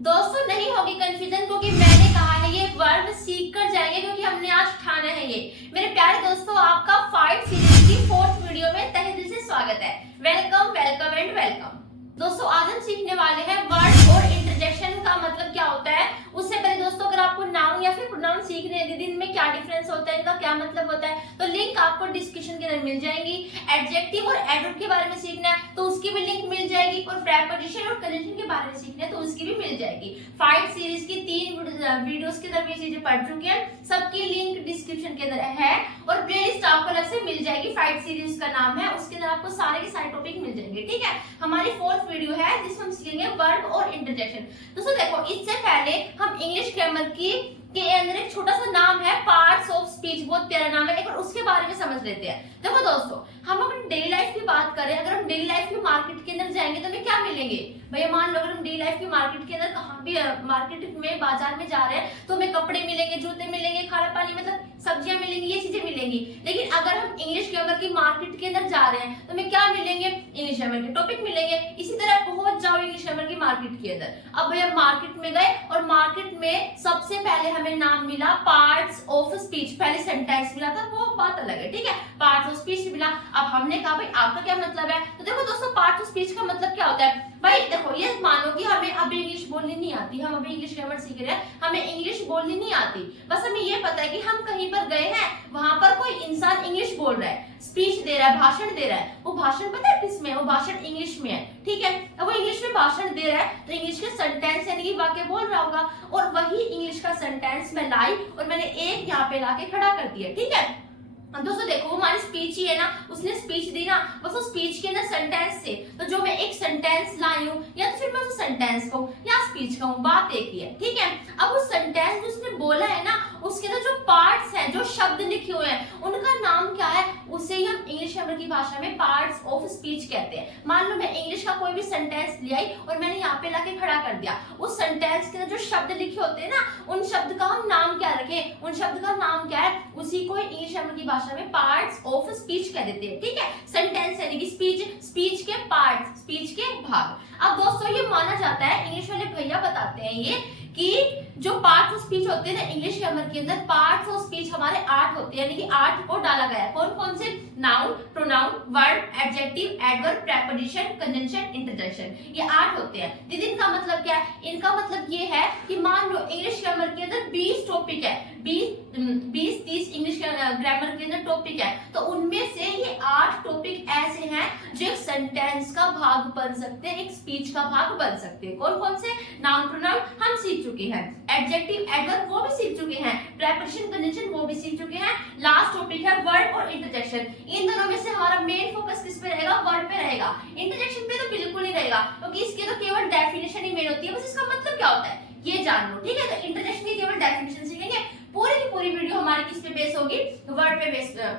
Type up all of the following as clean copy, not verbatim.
दोस्तों नहीं होगी कंफ्यूजन, क्योंकि मैंने कहा है ये वर्ड सीख कर जाएंगे, क्योंकि हमने आज ठाना है ये। मेरे प्यारे दोस्तों, आपका 5 सीरीज की 4th वीडियो में तहे दिल से स्वागत है। Welcome welcome and welcome. दोस्तों आज हम सीखने वाले हैं वर्ड और इंटरजेक्शन का मतलब क्या होता है। उससे पहले दोस्तों, अगर आपको नाउन या फिर प्रोनाउन सीखने हैं, दीदी इनमें क्या डिफरेंस होता है, इनका क्या मतलब होता है, तो लिंक आपको डिस्क्रिप्शन के अंदर मिल जाएंगी। एडजेक्टिव और एडवर्ब के बारे में सीखना है तो उसकी भी लिंक मिल जाएगी, और प्रीपोजिशन और कंजंक्शन के बारे में सीखना है तो उसकी भी मिल जाएगी। 5 सीरीज की 3 वीडियोस के अंदर ये चीजें पढ़ चुके हैं, सबकी लिंक डिस्क्रिप्शन के अंदर है, और प्लेलिस्ट आपको अलग से मिल जाएगी। 5 सीरीज का नाम है, उसके अंदर आपको सारे के सारे टॉपिक मिल जाएंगे। ठीक है, हमारी 4th वीडियो है जिसमें हम सीखेंगे वर्ब और इंटरजेक्शन। दोस्तों देखो, इससे पहले हम इंग्लिश ग्रामर की के अंदर एक छोटा सा नाम है पार्ट्स ऑफ स्पीच, बहुत प्यारा नाम है, एक बार उसके बारे में समझ लेते हैं। देखो दोस्तों, हम अपनी डेली लाइफ की बात करें, अगर हम डेली लाइफ की मार्केट के अंदर जाएंगे तो हमें क्या मिलेंगे भैया। मान लो अगर हम डेली लाइफ की मार्केट के अंदर कहाँ भी मार्केट में बाजार में जा रहे हैं तो हमें कपड़े मिलेंगे, जूते मिलेंगे, खाना पानी मतलब सब्जियां मिलेंगी, ये चीजें मिलेंगी। लेकिन अगर हम इंग्लिश ग्रामर की मार्केट के अंदर जा रहे हैं तो हमें क्या मिलेंगे, इंग्लिश ग्रामर के टॉपिक मिलेंगे। इसी तरह पहुंच जाओ इंग्लिश ग्रामर की मार्केट के अंदर। अब भैया मार्केट में गए और मार्केट में सबसे पहले हमें नाम मिला पार्ट्स ऑफ स्पीच, पहले सेंटेंस मिला था, वो बात अलग है। ठीक है, पार्ट्स ऑफ स्पीच मिला। अब हमने कहा भाई आपका क्या मतलब है, तो देखो दोस्तों पार्ट्स ऑफ स्पीच का मतलब क्या होता है भाई। देखो ये मानो कि हमें अभी इंग्लिश बोलनी नहीं आती, हम अभी इंग्लिश ग्रामर सीख रहे हैं, हमें इंग्लिश बोलनी नहीं आती, बस हमें ये पता है कि हम कहीं पर गए हैं, वहां पर कोई इंसान इंग्लिश बोल रहा है, स्पीच दे रहा है, भाषण दे रहा है। वो भाषण पता है किसमें, वो भाषण इंग्लिश में है। ठीक है, अब वो इंग्लिश में भाषण दे रहा है तो इंग्लिश के सेंटेंस यानी कि वाक्य बोल रहा होगा, और वही इंग्लिश का सेंटेंस मैं लाई और मैंने एक यहाँ पे लाके खड़ा कर दिया। ठीक है, दोस्तों देखो वो हमारी स्पीच ही है ना, उसने स्पीच दी ना, बस उस स्पीच के अंदर सेंटेंस से, तो जो मैं एक सेंटेंस लाई हूँ या तो फिर मैं उस सेंटेंस को या स्पीच कहूँ, बात एक ही है। ठीक है, अब उस सेंटेंस जो उसने बोला है ना, उसके अंदर जो पार्ट्स हैं, जो शब्द लिखे हुए हैं, उनका नाम क्या है, उसे ही हम इंग्लिश ग्रामर की भाषा में पार्ट्स ऑफ स्पीच कहते हैं। मान लो मैं इंग्लिश का कोई भी सेंटेंस ले आई और मैंने यहाँ पे लाके खड़ा कर दिया, उस सेंटेंस के अंदर जो शब्द लिखे होते हैं ना, उन शब्द का हम नाम क्या रखें, उन शब्द का नाम क्या है, उसी को इंग्लिश ग्रामर की भाषा में पार्ट्स ऑफ स्पीच कह देते हैं। ठीक है, सेंटेंस यानी कि स्पीच, स्पीच के पार्ट, स्पीच के भाग। अब दोस्तों ये माना जाता है, इंग्लिश वाले भैया बताते हैं ये कि जो पार्ट्स ऑफ स्पीच होते हैं ना इंग्लिश ग्रामर के अंदर, पार्ट्स ऑफ स्पीच हमारे 8 होते हैं, यानी कि 8 को डाला गया है। कौन कौन से, noun, pronoun, verb, adjective, adverb, preposition, conjunction, interjection, ये 8 होते हैं। दीदी इनका मतलब क्या है, इनका मतलब ये है कि मान लो इंग्लिश ग्रामर के अंदर 20 टॉपिक है, 20-30 इंग्लिश ग्रामर के अंदर टॉपिक है, तो उनमें से ये 8 टॉपिक ऐसे हैं जो एक सेंटेंस का भाग बन सकते हैं, एक स्पीच का भाग बन सकते हैं। कौन कौन से, नाउन, प्रोनाउन हम सीख चुके हैं, एडजेक्टिव, एडवर्ब वो भी सीख चुके हैं, प्रीपोजिशन, कंजंक्शन वो भी सीख चुके हैं। लास्ट टॉपिक है वर्ब और इंटरजेक्शन। इन दोनों में से हमारा मेन फोकस किस पे रहेगा, वर्ब पे रहेगा, इंटरजेक्शन पे तो बिल्कुल नहीं रहेगा, क्योंकि इसके तो केवल डेफिनेशन ही मेन होती है, बस इसका मतलब क्या होता है ये जान लो। ठीक है, तो इंटरजेक्शन की केवल डेफिनेशन सीखेंगे, पूरी की पूरी वीडियो हमारी किस पे बेस होगी, वर्ड पे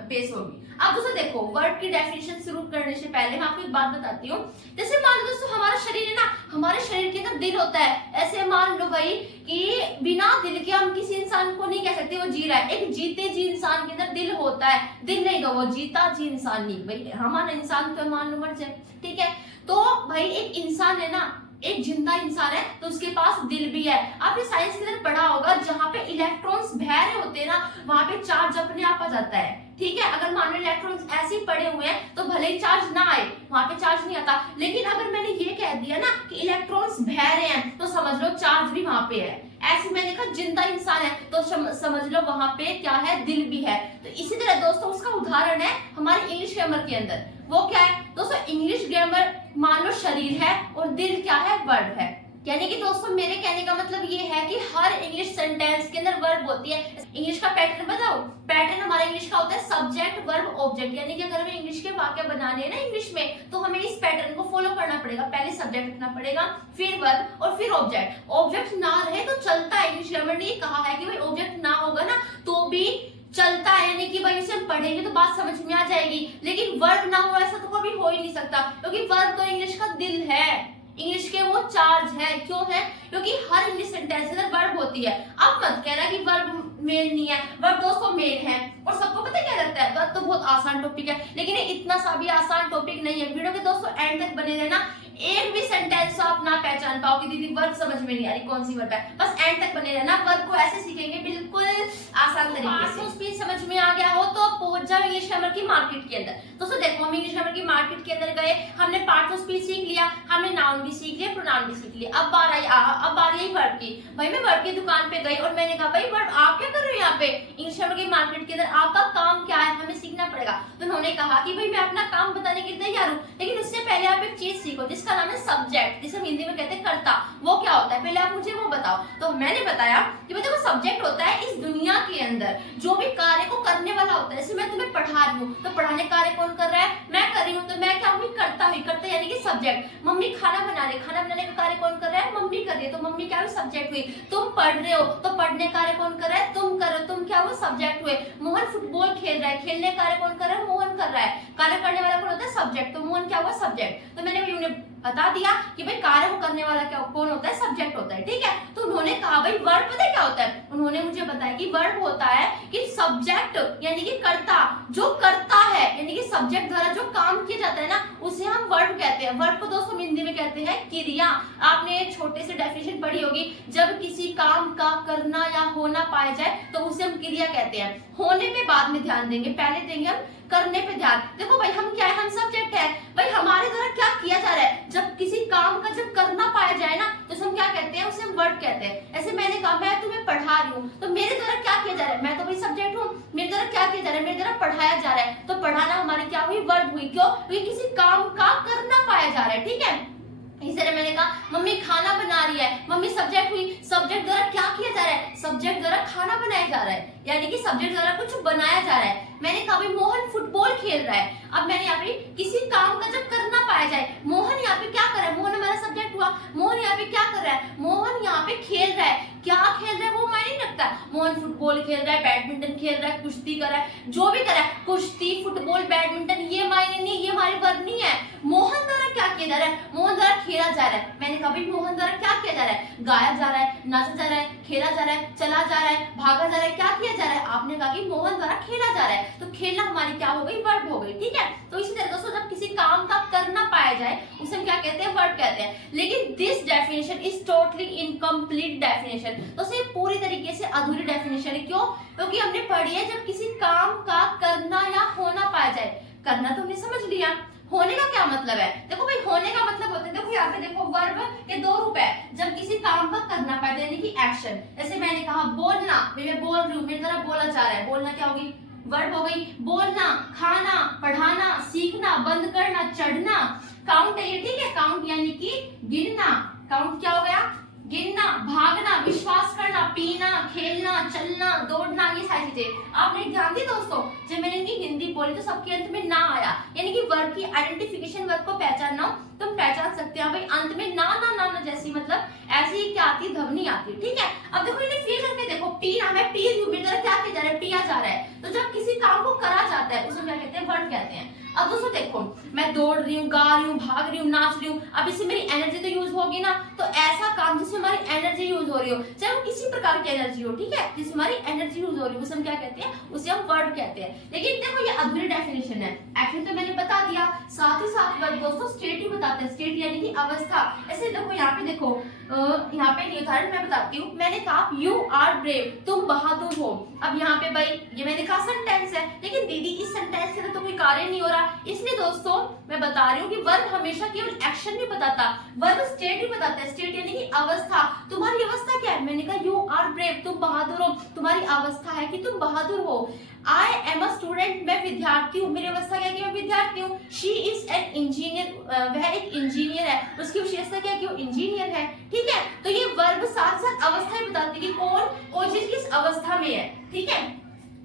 बेस होगी। अब दोस्तों देखो, वर्ड की डेफिनेशन शुरू करने से पहले मैं आपको एक बात बताती हूँ। जैसे मान लो दोस्तों हमारा शरीर है ना, हमारे शरीर के अंदर दिल होता है, ऐसे मान लो भाई कि बिना दिल के हम किसी इंसान को नहीं कह सकते वो जी रहा है। एक जीते जी इंसान के अंदर दिल होता है, दिल नहीं तो वो जीता जी इंसान नहीं भाई, हमारा इंसान तो मान लो मर जाए। ठीक है, तो भाई एक इंसान है ना, एक जिंदा इंसान है तो उसके पास दिल भी है। आपने साइंस के अंदर पढ़ा होगा, जहां पे इलेक्ट्रॉन्स बह रहे होते हैं ना, वहां पे चार्ज अपने आप आ जाता है। ठीक है, अगर मान लो इलेक्ट्रॉन्स ऐसे ही पड़े हुए हैं तो भले ही चार्ज ना आए, वहां पे चार्ज नहीं आता। लेकिन अगर मैंने ये कह दिया ना कि इलेक्ट्रॉन्स बह रहे हैं तो समझ लो चार्ज भी वहां पे है। ऐसे मैंने कहा जिंदा इंसान है तो समझ लो वहां पे क्या है, दिल भी है। तो इसी तरह दोस्तों उसका उदाहरण है हमारे इंग्लिश ग्रामर के अंदर, वो क्या है दोस्तों, इंग्लिश ग्रामर मान लो शरीर है और दिल क्या है, वर्ब है। यानी कि दोस्तों मेरे कहने का मतलब ये है कि हर इंग्लिश सेंटेंस के अंदर वर्ब होती है। इंग्लिश का पैटर्न बताओ, पैटर्न हमारा इंग्लिश का होता है सब्जेक्ट वर्ब ऑब्जेक्ट, यानी कि अगर हमें इंग्लिश के वाक्य बनाने हैं ना इंग्लिश में, तो हमें इस पैटर्न को फॉलो करना पड़ेगा। पहले सब्जेक्ट रखना पड़ेगा, फिर वर्ब और फिर ऑब्जेक्ट। ऑब्जेक्ट ना रहे तो चलता है, इंग्लिश ग्रामर ने कहा है कि भाई ऑब्जेक्ट ना होगा ना तो भी चलता है, यानी कि भाई इसे हम पढ़ेंगे तो बात समझ में आ जाएगी। लेकिन वर्ब ना हो ऐसा तो कभी हो ही नहीं सकता, क्योंकि वर्ब तो इंग्लिश का दिल है, इंग्लिश के वो चार्ज है। क्यों है, क्योंकि हर इंग्लिश सेंटेंस के अंदर वर्ब होती है। अब मत कहना कि वर्ब मेन नहीं है, वर्ब दोस्तों मेन है। और सबको पता क्या लगता है, वर्ब तो बहुत आसान टॉपिक है, लेकिन ये इतना सा भी आसान टॉपिक नहीं है। वीडियो के दोस्तों एंड तक बने रहना, एक भी सेंटेंस आप ना पहचान पाओ कि दीदी वर्ब समझ में नहीं आ रही, कौन सी वर्ब है, बस एंड तक बने रहना। वर्ब को ऐसे सीखेंगे बिल्कुल आसान तरीके से। स्पीच समझ में आ गया हो तो पहुंच जाओ इंग्लिश ग्रामर की मार्केट के अंदर। दोस्तों देखो, हम इंग्लिश ग्रामर की मार्केट के अंदर गए, हमने पार्ट ऑफ स्पीच सीख लिया, हमने नाउन भी सीख लिया, प्रोनाउन भी सीख लिया। अब बारी आई वर्ब की। भाई मैं वर्ब की दुकान पे गई और मैंने कहा भाई वर्ब आप क्या कर रहे हो यहाँ पे इंग्लिश ग्रामर की मार्केट के अंदर, आपका काम क्या है, हमें सीखना पड़ेगा। तो उन्होंने कहा कि भाई मैं अपना काम बताने के लिए तैयार हूँ, लेकिन उससे पहले आप एक चीज सीखो जिसका नाम है सब्जेक्ट, जिसे हम हिंदी में कहते हैं कर्ता। वो क्या होता है, पहले आप मुझे वो बताओ। तो मैंने बताया कि भाई देखो सब्जेक्ट होता है इस दुनिया के अंदर जो भी कार्य को करने वाला होता है। जैसे मैं तुम्हें पढ़ा रही हूँ, तो पढ़ाने कार्य कौन कर रहा है, मैं कर रही हूँ, तो मैं क्या हूँ, करता हुई, करता यानी कि सब्जेक्ट। मम्मी खाना बना रही, खाना बनाने का कार्य कौन कर रहा है, मम्मी कर रही है, तो मम्मी क्या हुई, सब्जेक्ट हुई। तुम पढ़ रहे हो तो पढ़ने कार्य कौन कर रहा है, तुम कर रहे हो, तुम क्या हुआ, सब्जेक्ट हुए। मोहन फुटबॉल खेल रहा है, खेलने कार्य कौन कर रहा है, मोहन कर रहा है। कार्य करने वाला कौन होता है, सब्जेक्ट, तो मोहन क्या हुआ, सब्जेक्ट। तो मैंने उन्हें बता दिया कि भाई कार्य को करने वाला क्या कौन होता है, सब्जेक्ट होता है, ठीक है। तो उन्होंने कहा भाई वर्ब पता है क्या होता है, उन्होंने मुझे बताया कि वर्ब होता है कि सब्जेक्ट यानी कि कर्ता, जो करता है यानी कि सब्जेक्ट द्वारा जो काम किया जाता है ना, उसे हम वर्ब कहते हैं। वर्ब को दोस्तों हिंदी में कहते हैं क्रिया। आपने छोटे से डेफिनेशन पढ़ी होगी, जब किसी काम का करना या होना पाया जाए तो उसे हम क्रिया कहते हैं। होने पे बाद में ध्यान देंगे, पहले देंगे हम करने पे ध्यान। देखो भाई हम क्या है, हम सब्जेक्ट है। भाई हमारे द्वारा क्या किया जा रहा है, जब किसी काम का जब करना पाया जाए ना, तो हम क्या कहते हैं, उसे हम वर्ब कहते हैं। ऐसे मैंने कहा मैं तुम्हें पढ़ा रही हूँ, तो मेरे द्वारा क्या किया जा रहा है, मैं तो भाई सब्जेक्ट हूँ, मेरे द्वारा क्या किया जा रहा है, मेरे द्वारा पढ़ाया जा रहा है। तो पढ़ाना हमारी क्या हुई, वर्ब हुई। क्यों, क्योंकि किसी काम का करना पाया जा रहा है, ठीक है। इस तरह मैंने कहा मम्मी खाना बना रही है, मम्मी सब्जेक्ट हुई, सब्जेक्ट द्वारा क्या किया जा रहा है, सब्जेक्ट द्वारा खाना बनाया जा रहा है, यानी कि सब्जेक्ट द्वारा कुछ बनाया जा रहा है। मैंने कहा भाई मोहन फुटबॉल खेल रहा है। अब मैंने यहाँ पे किसी काम का जब करना पाया जाए, मोहन यहाँ पे क्या कर रहा है, मोहन हमारा सब्जेक्ट हुआ। मोहन यहाँ पे क्या कर रहा है, मोहन यहाँ पे खेल रहा है। क्या खेल रहा है वो मायने नहीं रखता, मोहन फुटबॉल खेल रहा है, बैडमिंटन खेल रहा है, कुश्ती कर रहा है, जो भी कर रहा है, कुश्ती फुटबॉल बैडमिंटन, ये मायने नहीं, ये हमारी वर्ब नहीं है। मोहन द्वारा क्या किया जा रहा है, मोहन द्वारा खेला जा रहा है। मैंने कहा भाई मोहन द्वारा क्या किया जा रहा है, गाया जा रहा है, नाचा जा रहा है, खेला जा रहा है, चला जा रहा है, भागा जा रहा है, क्या किया जा रहा है, आपने कहा कि मोहन द्वारा खेला जा रहा है। तो खेलना हमारी क्या हो गई, वर्ब हो गई, ठीक है। तो इसी तरह दोस्तों जब किसी काम का करना पाया जाए उसे हम क्या कहते हैं, वर्ब कहते हैं। लेकिन this definition is totally incomplete definition, तो ये पूरी तरीके से अधूरी डेफिनेशन है। क्यों, क्योंकि हमने पढ़ी है जब किसी काम का करना या होना पाया जाए। करना तो हमने समझ लिया, होने का क्या मतलब है, देखो भाई होने का मतलब होता है, देखो यहाँ पे देखो वर्ब के दो रूप है। जब किसी काम का करना पाया जाए यानी कि एक्शन, जैसे मैंने कहा बोलना, मैं बोल रही हूँ, मेरे द्वारा बोला जा रहा है, बोलना क्या होगी, वर्ब हो गई। बोलना, खाना, पढ़ाना, सीखना, बंद करना, चढ़ना, काउंट है ये, ठीक है। काउंट यानी कि गिनना, काउंट क्या हो गया, गिनना, भागना, विश्वास करना, पीना, खेलना, चलना, दौड़ना, ये सारी चीजें आपने ध्यान दी दोस्तों। जब मैंने इनकी हिंदी बोली तो सबके अंत में ना आया, यानी कि वर्ब की आइडेंटिफिकेशन, वर्ब को पहचानना हो तुम पहचान सकते हो भाई अंत में ना ना ना ना जैसी, मतलब ऐसी ही क्या आती, ध्वनि आती, ठीक है। अब देखो इन्हें फील करके देखो, पीना, मैं पी रही हूँ, मेरे द्वारा क्या किया जा रहा है, पिया जा रहा है। तो जब किसी काम को करा जाता है उसे क्या कहते हैं, वर्ब कहते हैं। अब दोस्तों देखो मैं दौड़ रही हूँ, गा रही हूँ, भाग रही हूँ, नाच रही हूँ, अब इससे मेरी एनर्जी तो यूज होगी ना। तो ऐसा काम जिसमें हमारी एनर्जी यूज हो रही हो, चाहे वो किसी प्रकार की एनर्जी हो, ठीक है, जिसमें हमारी एनर्जी यूज हो रही हो, उसे हम क्या कहते हैं, उसे हम वर्ब कहते हैं। लेकिन देखो ये अधूरी डेफिनेशन है, एक्शन तो मैंने बता दिया, साथ ही साथ वर्ब दोस्तों स्टेट भी बताते हैं, स्टेट यानी कि अवस्था। ऐसे देखो यहाँ पे देखो, यहाँ पे उदाहरण मैं बताती हूँ। मैंने कहा यू आर ब्रेव, तुम बहादुर हो। अब यहाँ पे भाई ये मैंने कहा सेंटेंस है, लेकिन दीदी इस सेंटेंस के तो कोई कार्य नहीं हो रहा, इसलिए दोस्तों मैं बता रही हूँ कि वर्ब हमेशा केवल एक्शन नहीं बताता, वर्ब स्टेट भी बताता है। स्टेट यानी कि अवस्था, तुम्हारी अवस्था क्या है, मैंने कहा यू आर ब्रेव, तुम बहादुर हो, तुम्हारी अवस्था है कि तुम बहादुर हो। आई एम अ स्टूडेंट, मैं विद्यार्थी हूँ, मेरी अवस्था क्या है कि मैं विद्यार्थी हूँ। शी इज एन इंजीनियर, वह एक इंजीनियर है, उसकी विशेषता क्या है कि वो इंजीनियर है, ठीक है। तो ये वर्ब साथ साथ अवस्थाएं बताती है कि कौन कोई चीज किस अवस्था में है, ठीक है।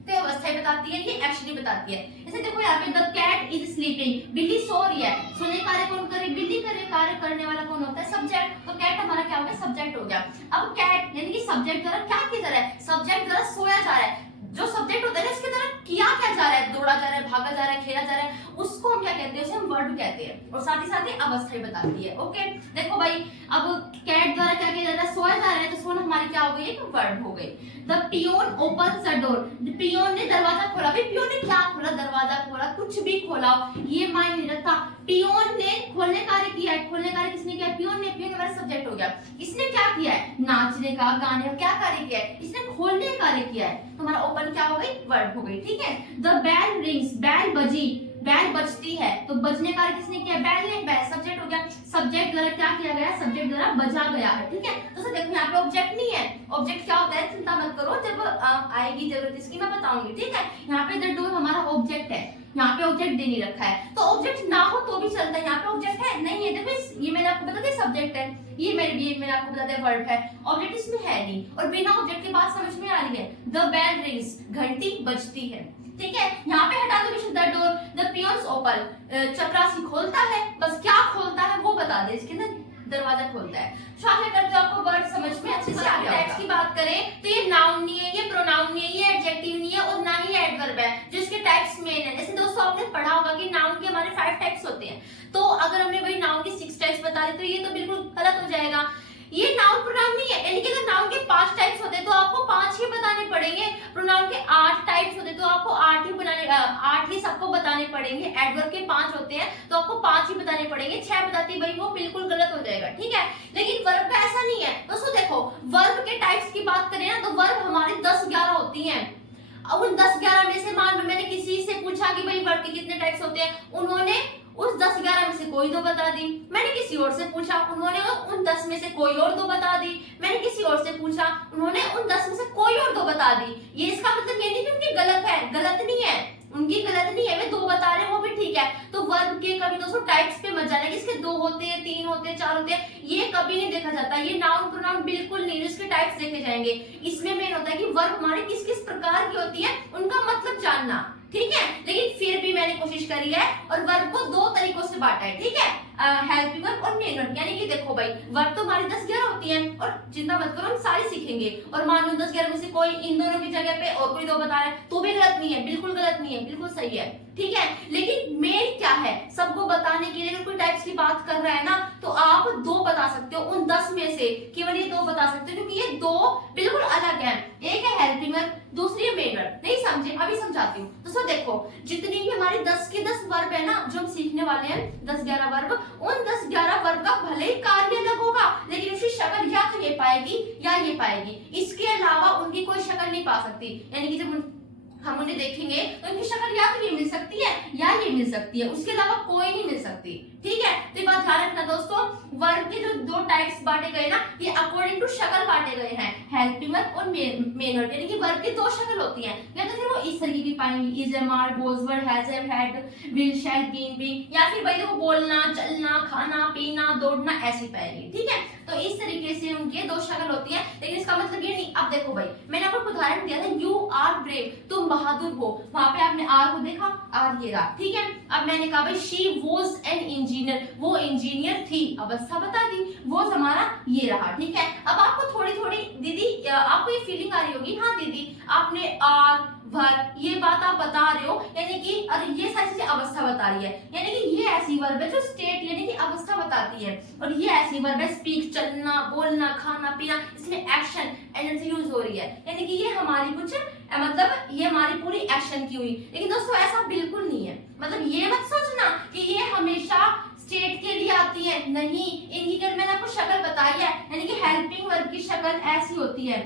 तो अवस्थाएं बताती है, ये एक्शन बताती है। जैसे देखो यहाँ पे द कैट इज स्लीपिंग, बिल्ली सो रही है, सोने कार्य कौन करे, बिल्ली करे, कार्य करने वाला कौन होता है, सब्जेक्ट। तो कैट हमारा क्या हो गया, सब्जेक्ट हो गया। अब कैट यानी कि सब्जेक्ट द्वारा क्या किया जा रहा है, सब्जेक्ट द्वारा सोया जा रहा है। जो सब्जेक्ट होता है इसके द्वारा किया क्या जा रहा है, दौड़ा जा रहा है, भागा जा रहा है, खेला जा रहा है, उसको हम क्या कहते हैं, उसे हम वर्ब कहते हैं। और साथ ही साथ ये अवस्थाएं बताती है, ओके। देखो भाई अब कैट द्वारा क्या किया जा रहा है, सोया जा रहा है, तो सोना हमारी क्या हो गई, एक वर्ब हो गई। The peon opens the door, peon ने दरवाजा खोला। भाई पियोन ने क्या खोला, दरवाजा खोला, कुछ भी खोला, ये मायने नहीं रखता। पियोन ने खोलने कार्य किया है। खोलने कार्य किसने किया? पियोन ने। पियोन हमारा सब्जेक्ट हो गया। इसने क्या किया है? नाचने का, गाने का क्या कार्य किया है? इसने खोलने कार्य किया है। तो हमारा ओपन क्या हो गई? वर्ब हो गई। ठीक है। द बेल रिंग्स, बेल बजी, बेल बजती है। तो बजने कार्य किसने किया? बेल ने। बेल सब्जेक्ट हो गया। सब्जेक्ट द्वारा क्या किया गया? सब्जेक्ट द्वारा बजा गया है। ठीक है। तो सर देखो यहाँ पे ऑब्जेक्ट नहीं है। ऑब्जेक्ट क्या होता है? चिंता मत करो, जब आएगी जरूरत इसकी मैं बताऊंगी। ठीक है। यहाँ पे द डोर हमारा ऑब्जेक्ट है। यहाँ पे ऑब्जेक्ट दे नहीं रखा है। तो ऑब्जेक्ट ना हो तो भी चलता है। यहाँ पे ऑब्जेक्ट है नहीं है। देखो ये मैंने आपको बता दिया सब्जेक्ट है, ये मैंने आपको बता दिया वर्ब है। ऑब्जेक्ट इसमें है नहीं और बिना ऑब्जेक्ट के बात समझ में आ रही है। द बेल रिंग्स, घंटी बजती है। ठीक है। यहाँ पे हटा दो the door, the peons open, चपरासी खोलता है। बस क्या खोलता है वो बता दे, इसके अंदर दरवाजा खोलता है। आशा करते हो आपको वर्ड समझ में अच्छे से आ गया। टाइप्स की बात करें तो ये नाउन नहीं है, ये प्रोनाउन नहीं है, ये एडजेक्टिव नहीं है और ना ही एडवर्ब है, जो इसके टाइप्स मेन है। जैसे दोस्तों आपने पढ़ा होगा कि नाउन के हमारे 5 टाइप्स होते हैं। तो अगर हमने वही नाउन के 6 टाइप्स बता दी तो ये तो बिल्कुल गलत हो जाएगा। ये नाउन प्रोनाउन नहीं है, यानी कि अगर नाउन के 5 टाइप्स होते तो आपको 5 ही बताने पड़ेंगे। प्रोनाउन के 8 टाइप्स होते तो आपको 8 ही सबको बताने पड़ेंगे। एडवर्ब के 5 होते हैं तो आपको 5 ही बताने पड़ेंगे। 6 बताती भाई वो बिल्कुल गलत हो जाएगा। ठीक है। लेकिन वर्ब का ऐसा नहीं है। दोस्तों देखो वर्ब के टाइप्स की बात करें ना तो वर्ब हमारे 10-11 होती हैं। अब उन 10-11 में से मान लो मैंने किसी से पूछा कि भाई वर्ब के कितने टाइप्स होते हैं, उन्होंने उस 10-11 में से कोई 2 बता दी। मैंने किसी और से पूछा, उन्होंने उन 10 में से कोई और 2 बता दी। मैंने किसी और से पूछा, उन्होंने उन 10 में से कोई और 2 बता दी। ये इसका मतलब ये नहीं कि उनकी गलत है, गलत नहीं है, उनकी गलत नहीं है, वे 2 बता रहे हैं वो भी ठीक है। तो वर्ब के कभी दोस्तों टाइप्स पे मत जाना कि इसके 2 होते हैं, 3 होते हैं, 4 होते हैं, ये कभी नहीं देखा जाता। ये नाउन प्रोनाउन बिल्कुल नहीं, इसके टाइप्स देखे जाएंगे। इसमें मेन होता है कि वर्ब हमारे किस किस प्रकार की होती है, उनका मतलब जानना। ठीक है। लेकिन फिर भी मैंने कोशिश करी है और वर्ब को 2 तरीकों से बांटा है। ठीक है। हेल्पिंग वर्ब और मेन वर्ब। यानी कि देखो भाई वर्ब तो हमारी 10-11 होती हैं और चिंता मत करो हम सारी सीखेंगे। और मान लो 10-11 में से कोई इन दोनों की जगह पे और कोई 2 बता रहा है तो भी गलत नहीं है, बिल्कुल गलत नहीं है, बिल्कुल सही है। ठीक है। लेकिन मेन क्या है, सबको बताने के लिए अगर कोई टाइप्स की बात कर रहा है ना तो आप 2 बता सकते हो। उन 10 में से केवल ये 2 बता सकते हो क्योंकि ये 2 बिल्कुल अलग है। एक है हेल्पिंग वर्ब, दूसरी है मेन वर्ब। नहीं समझे? अभी समझाती हूँ। तो देखो जितनी भी हमारी 10 के 10 वर्ब है ना जो हम सीखने वाले हैं, 10-11 वर्ब, उन 10-11 वर्ब का भले ही कार्य अलग होगा लेकिन उसकी शक्ल या तो ये पाएगी या ये पाएगी। इसके अलावा उनकी कोई शक्ल नहीं पा सकती। यानी कि जब हम उन्हें देखेंगे तो उनकी शक्ल या तो ये मिल सकती है या ये मिल सकती है, उसके अलावा कोई नहीं मिल सकती। ठीक है। तो ये बात ध्यान रखना दोस्तों, वर्ब के जो 2 टाइप्स बांटे गए ना ये अकॉर्डिंग टू शक्ल बांटे गए हैं, हेल्पिंग वर्ब और मेन वर्ब। यानी कि वर्ब की 2 शक्ल होती हैं, या तो फिर वो इस तरीके की पाएंगे, is am are, was were, has have, had, will, shall, been, being, या फिर भाई देखो बोलना, चलना, खाना, पीना, दौड़ना ऐसी पाएंगे। ठीक है। तो इस तरीके से उनके 2 शक्ल होती है। लेकिन इसका मतलब ये नहीं। अब देखो भाई मैंने आपको उदाहरण दिया था, यू आर ब्रेव, तुम बहादुर हो, वहां पे आपने आर को देखा, आर ये रहा। ठीक है। अब मैंने कहा भाई शी वॉज एन इंजीनियर, वो इंजीनियर थी, अवस्था बता दी, वो हमारा ये रहा। ठीक है। अब आपको थोड़ी थोड़ी दीदी आपको ये फीलिंग आ रही होगी, हाँ दीदी आपने आर वर्ब ये बात आप बता रहे हो, यानी कि अरे ये सारी चीजें अवस्था बता रही है, यानी कि ये ऐसी वर्ब है जो स्टेट यानी कि अवस्था बताती है, और ये ऐसी वर्ब है स्पीक, चलना, बोलना, खाना, पीना, इसमें एक्शन, एनर्जी यूज हो रही है, यानी कि ये हमारी कुछ मतलब ये हमारी पूरी एक्शन की हुई। लेकिन दोस्तों ऐसा बिल्कुल नहीं है, मतलब ये मत सोचना कि ये हमेशा स्टेट के लिए आती है, नहीं, इनकी अगर मैंने आपको शक्ल बताई है, यानी कि हेल्पिंग वर्ब की शक्ल ऐसी होती है,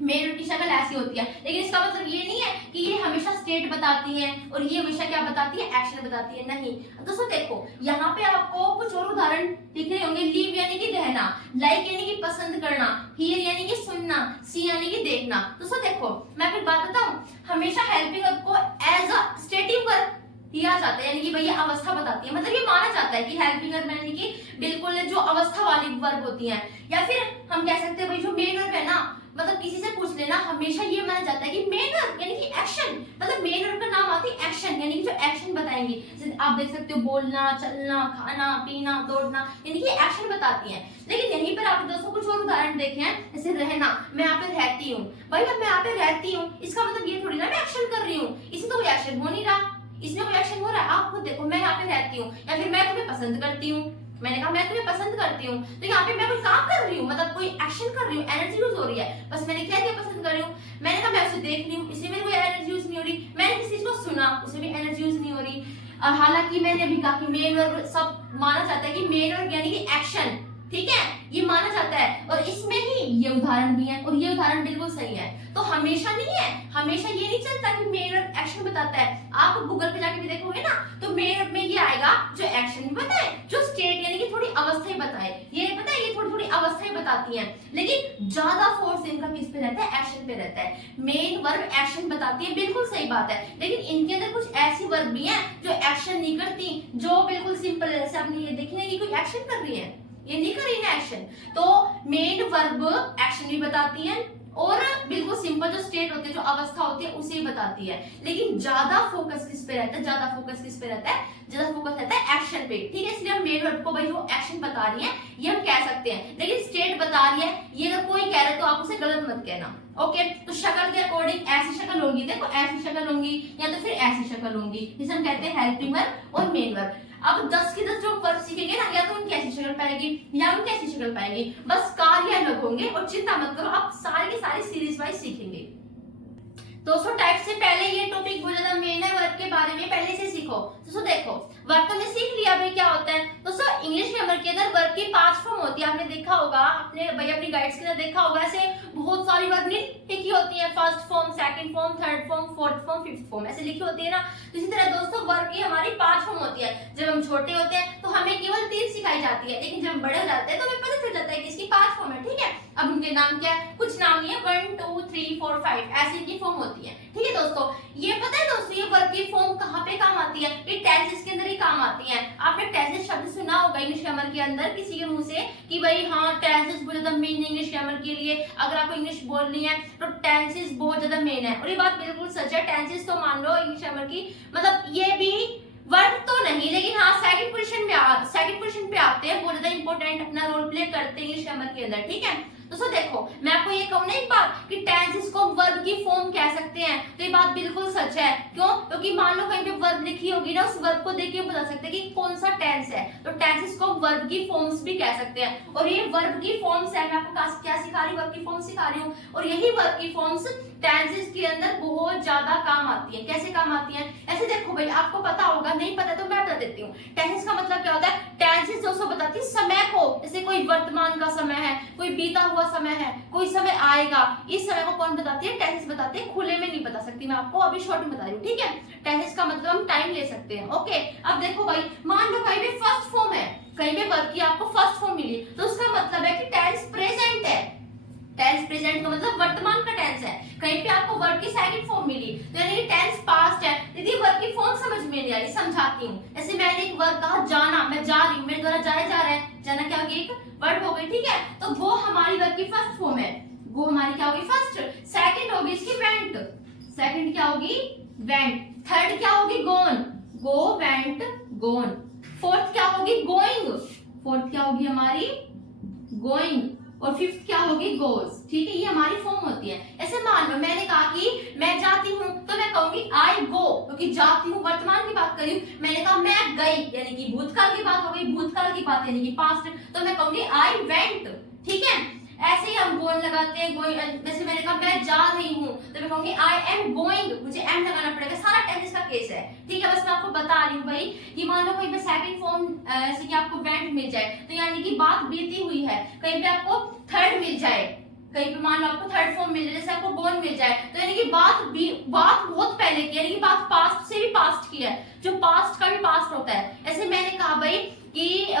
मेन वर्ब की शक्ल ऐसी होती है, लेकिन इसका मतलब ये नहीं है कि ये हमेशा स्टेट बताती है और ये हमेशा क्या बताती है, एक्शन बताती है, नहीं। दोस्तों देखो यहाँ पे आपको कुछ और उदाहरण दिख रहे होंगे, लिव यानी कि रहना, लाइक यानी कि पसंद करना, हियर यानी कि सुनना, सी यानी कि देखना। दोस्तों देखो मैं आपको बात बताऊं, हमेशा हेल्पिंग वर्ब को एज अ स्टेटिव वर्ब दिया जाता है, यानी कि भैया अवस्था बताती है, मतलब ये माना जाता है कि हेल्पिंग वर्ब यानी कि बिल्कुल जो अवस्था वाली वर्ब होती है, या फिर हम कह सकते हैं भाई जो मेन वर्ब है ना, मतलब किसी से पूछ लेना, हमेशा ये माना जाता है कि मेन वर्ब यानी कि एक्शन, मतलब मेन वर्ब का नाम आती है एक्शन, यानी कि जो एक्शन बताएंगी, जैसे आप देख सकते हो बोलना, चलना, खाना, पीना, दौड़ना, यानी कि एक्शन बताती हैं। लेकिन यहीं पर आप दोस्तों कुछ और उदाहरण देखे हैं, जैसे रहना, मैं यहाँ पे रहती हूँ, भाई अब मैं यहाँ पे रहती हूँ, इसका मतलब ये थोड़ी ना मैं एक्शन कर रही हूँ, इसमें तो कोई एक्शन हो नहीं रहा, इसमें कोई एक्शन हो रहा है, आप खुद देखो, मैं यहाँ पे रहती हूँ, या फिर मैं तुम्हें पसंद करती हूँ, मैंने कहा मैं तुम्हें पसंद करती हूँ, तो यहाँ पे मैं कोई काम कर रही हूँ, मतलब कोई एक्शन कर रही हूँ, एनर्जी यूज हो रही है, बस मैंने क्या दिया, पसंद कर रही हूँ। मैंने कहा मैं उसे देख रही हूँ, इसमें मेरी कोई एनर्जी यूज नहीं हो रही। मैंने किसी चीज को सुना, उसमें भी एनर्जी यूज नहीं हो रही। हालांकि मैंने अभी कहा कि मेन वर्ब सब माना जाता है कि मेन वर्ब यानी कि एक्शन, ठीक है, ये माना जाता है और इसमें ही ये उदाहरण भी है और ये उदाहरण बिल्कुल सही है। तो हमेशा नहीं है, हमेशा ये नहीं चलता कि मेन वर्ब एक्शन बताता है। आप गूगल पे जाके भी देखोगे ना तो मेन वर्ब में ये आएगा जो एक्शन भी बताए, जो स्टेट यानी कि थोड़ी अवस्थाएं बताए, ये पता है ये थोड़ी थोड़ी अवस्थाएं बताती हैं, लेकिन ज्यादा फोर्स इनका किस पे रहता है, एक्शन पे रहता है। मेन वर्ब एक्शन बताती है, बिल्कुल सही बात है, लेकिन इनके अंदर कुछ ऐसी वर्ब भी हैं जो एक्शन नहीं करती, जो बिल्कुल सिंपल है। जैसे आपने ये देखी ना कि कोई एक्शन कर रही है, ये नहीं कर रही है एक्शन, तो मेन वर्ब एक्शन भी बताती है और बिल्कुल सिंपल जो स्टेट होती है, जो अवस्था होती है उसे ही बताती है। लेकिन ज्यादा फोकस किस पे रहता है, ज्यादा फोकस किस पे रहता है, ज्यादा फोकस रहता है एक्शन पे, ठीक है। इसलिए हम मेन वर्ब को भाई जो एक्शन बता रही है ये हम कह सकते हैं, लेकिन स्टेट बता रही है ये अगर कोई कह रहा है तो आप उसे गलत मत कहना, ओके। तो शक्ल के अकॉर्डिंग ऐसी शक्ल होंगी, देखो ऐसी शक्ल होंगी या तो फिर ऐसी शक्ल होंगी, जिसे हम कहते हैं हेल्पिंग वर्ब और मेन वर्ब। अब 10 की 10 जो वर्ब सीखेंगे ना, या तो उनकी ऐसी शक्ल पाएगी या उनकी ऐसी शक्ल पाएगी, बस कार्य अलग होंगे और चिंता मत करो, आप सारी की सारी सीरीज वाइज सीखेंगे। दोस्तों टाइप से पहले ये टॉपिक बहुत ज्यादा मेन है, वर्ब के बारे में पहले से सीखो। दोस्तों देखो वर्ब तो हमने सीख लिया, भाई क्या होता है। दोस्तों इंग्लिश ग्रामर के अंदर वर्ब की 5 फॉर्म होती है, आपने देखा होगा, आपने भाई अपनी गाइड्स के अंदर देखा होगा, ऐसे बहुत सारी वर्ब लिखी होती है, first form, second form, third form, fourth form, fifth form, ऐसे लिखी होती है ना। तो इसी तरह दोस्तों वर्ब की हमारी 5 फॉर्म होती है। जब हम छोटे होते हैं तो हमें केवल 3 सिखाई जाती है, लेकिन जब हम बड़े हो जाते हैं तो हमें पता चल जाता है कि इसकी 5 फॉर्म है, ठीक है। अब उनके नाम क्या है, कुछ नाम नहीं है, 1 2 3 4 5 ऐसे इनकी फॉर्म होती है, ठीक है दोस्तों। ये पता है दोस्तों ये वर्ब की फॉर्म कहाँ पे काम आती है, ये टेंसेस के अंदर ही काम आती है। आपने टेंसेस शब्द सुना होगा इंग्लिश ग्रामर के अंदर किसी के मुंह से कि भाई हाँ टेंसेस बहुत ज्यादा मेन है इंग्लिश ग्रामर के लिए, अगर आपको इंग्लिश बोलनी है तो टेंसेस बहुत ज्यादा मेन है। और ये बात बिल्कुल सच है, टेंसेस तो मान लो इंग्लिश ग्रामर की, मतलब ये भी वर्ब तो नहीं, लेकिन हाँ सेकंड पोजीशन पे आते हैं, बहुत ज्यादा इंपॉर्टेंट अपना रोल प्ले करते हैं इंग्लिश ग्रामर के अंदर, ठीक है। दोस्तों देखो मैं आपको ये कहूं ना एक बात कि टेंसेस को वर्ब की फॉर्म कह सकते हैं, तो ये बात बिल्कुल सच है। क्यों? क्योंकि मान लो कहीं पे वर्ब लिखी होगी ना, उस वर्ब को देख के बता सकते हैं कि कौन सा टेंस है, तो टेंसेस को वर्ब की फॉर्म्स भी कह सकते हैं। और ये वर्ब की फॉर्म्स है, मैं आपको क्या सिखा रही हूँ, वर्ब की फॉर्म सिखा रही हूँ, और यही वर्ब की फॉर्म्स टेंसेस के अंदर बहुत ज्यादा काम आती है। कैसे काम आती है, ऐसे देखो भाई आपको पता होगा, नहीं पता तो मैं बता देती हूँ। टेंसेस का मतलब क्या होता है, टेंसेस दोस्तों बताती है समय को, जैसे कोई वर्तमान का समय है, कोई बीता हुआ समय है, कोई समय आएगा, इस समय को कौन बताती है, टेंसेस बताती है। खुले में नहीं बता सकती मैं आपको, अभी शॉर्ट में बता रही हूँ, ठीक है। टेंसेस का मतलब हम टाइम ले सकते हैं, ओके। अब देखो भाई मान लो कहीं पे फर्स्ट फॉर्म है, कहीं पे वर्ब की आपको फर्स्ट फॉर्म मिली, तो उसका मतलब है कि टेंस प्रेजेंट है। टेंस प्रेजेंट का मतलब वर्तमान का टेंस है। कहीं पे आपको वर्ब की सेकंड फॉर्म मिली तो यानी कि टेंस पास्ट है। दीदी वर्ब की फॉर्म समझ में नहीं आई, समझाती हूँ। जैसे मैंने एक वर्ब कहा जाना, मैं जा रही हूँ, मेरे द्वारा जाया जा रहा है, जाना क्या होगी, एक वर्ब हो गई, ठीक है। तो वो हमारी वर्ब की फर्स्ट फॉर्म है, वो हमारी क्या होगी फर्स्ट। सेकंड होगी इसकी वेंट, सेकंड क्या होगी वेंट। थर्ड क्या होगी गोन, गो वेंट गोन। फोर्थ क्या होगी गोइंग, फोर्थ क्या होगी हमारी गोइंग। और फिफ्थ क्या होगी गोज, ठीक है। ये हमारी फॉर्म होती है। ऐसे मान लो मैंने कहा कि मैं जाती हूँ, तो मैं कहूंगी आई गो, क्योंकि जाती हूँ वर्तमान की बात करी हूँ। मैंने कहा मैं गई, यानी कि भूतकाल की बात हो गई, भूतकाल की बात यानी कि पास्ट, तो मैं कहूंगी आई वेंट, ठीक है। ऐसे ही हम गोन लगाते हैं, जैसे मैंने कहा मैं जा रही हूँ, तो मैं कहूंगी आई एम गोइंग, मुझे एम लगाना पड़ेगा, सारा टेंस का केस है, ठीक है। बस मैं आपको बता रही हूँ भाई कि मान लो कहीं पे सेकंड फॉर्म ऐसे कि आपको वेंट मिल जाए, तो यानी कि बात बीती हुई है। कहीं पे आपको थर्ड मिल जाए, कहीं पे मान लो आपको थर्ड फॉर्म मिल जाए, जैसे आपको गोन मिल जाए, तो यानी कि बात बहुत पहले की, यानी कि बात पास्ट से भी पास्ट की है, जो पास्ट का भी पास्ट होता है। ऐसे मैंने कहा भाई कि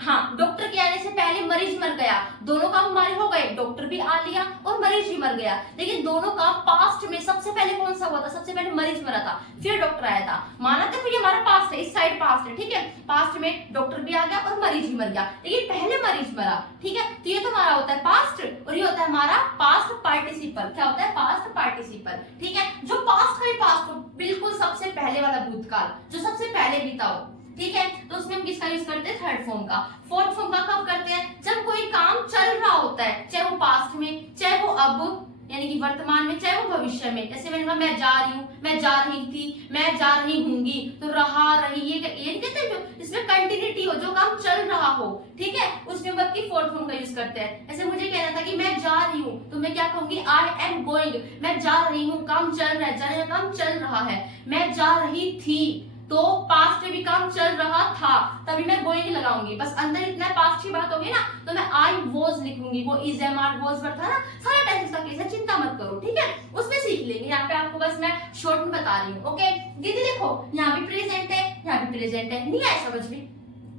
हाँ डॉक्टर के आने से पहले मरीज मर गया, दोनों काम हमारे हो गए, डॉक्टर भी आ लिया और मरीज भी मर गया, लेकिन दोनों का पास्ट में सबसे पहले कौन सा हुआ था, सबसे पहले मरीज मरा था, फिर डॉक्टर आया था। माना तो ये हमारा पास्ट है, इस साइड पास्ट है, ठीक है। पास्ट में डॉक्टर भी आ गया और मरीज भी मर गया, लेकिन पहले मरीज मरा, ठीक है। तो ये तो हमारा होता है पास्ट, और ये होता है हमारा पास्ट पार्टिसिपल। क्या होता है पास्ट पार्टिसिपल, ठीक है। जो पास्ट का भी पास्ट हो, बिल्कुल सबसे पहले वाला भूतकाल, जो सबसे पहले बीता हो, ठीक है। तो उसमें हम किसका यूज करते हैं, थर्ड फॉर्म का। फोर्थ फॉर्म का कब करते हैं, जब कोई काम चल रहा होता है, चाहे वो पास्ट में, चाहे वो अब यानी कि वर्तमान में, चाहे वो भविष्य में। जैसे मैंने कहा मैं जा रही हूँ, मैं जा रही थी, मैं जा रही हूंगी, तो रहा रही, ये कहते हैं जो इसमें कंटिन्यूटी हो, जो काम चल रहा हो, ठीक है, उसमें वर्ब की फोर्थ फॉर्म का यूज करते हैं। ऐसे मुझे कहना था कि मैं जा रही हूँ, तो मैं क्या कहूंगी आई एम गोइंग, मैं जा रही हूँ, काम चल रहा है, जाने का काम चल रहा है। मैं जा रही थी, तो पास्ट में भी काम चल रहा था, तभी मैं गोइंग लगाऊंगी। बस अंदर इतना पास्ट की बात होगी ना, तो मैं आई वॉज लिखूंगी। वो is am are was word था ना, सारा टेंस का केस है, चिंता मत करो, ठीक है, उसमें सीख लेंगे। यहाँ पे आपको बस मैं शॉर्ट में बता रही हूँ। ओके दीदी देखो, यहाँ भी प्रेजेंट है, यहाँ भी प्रेजेंट है, नहीं आया समझ में?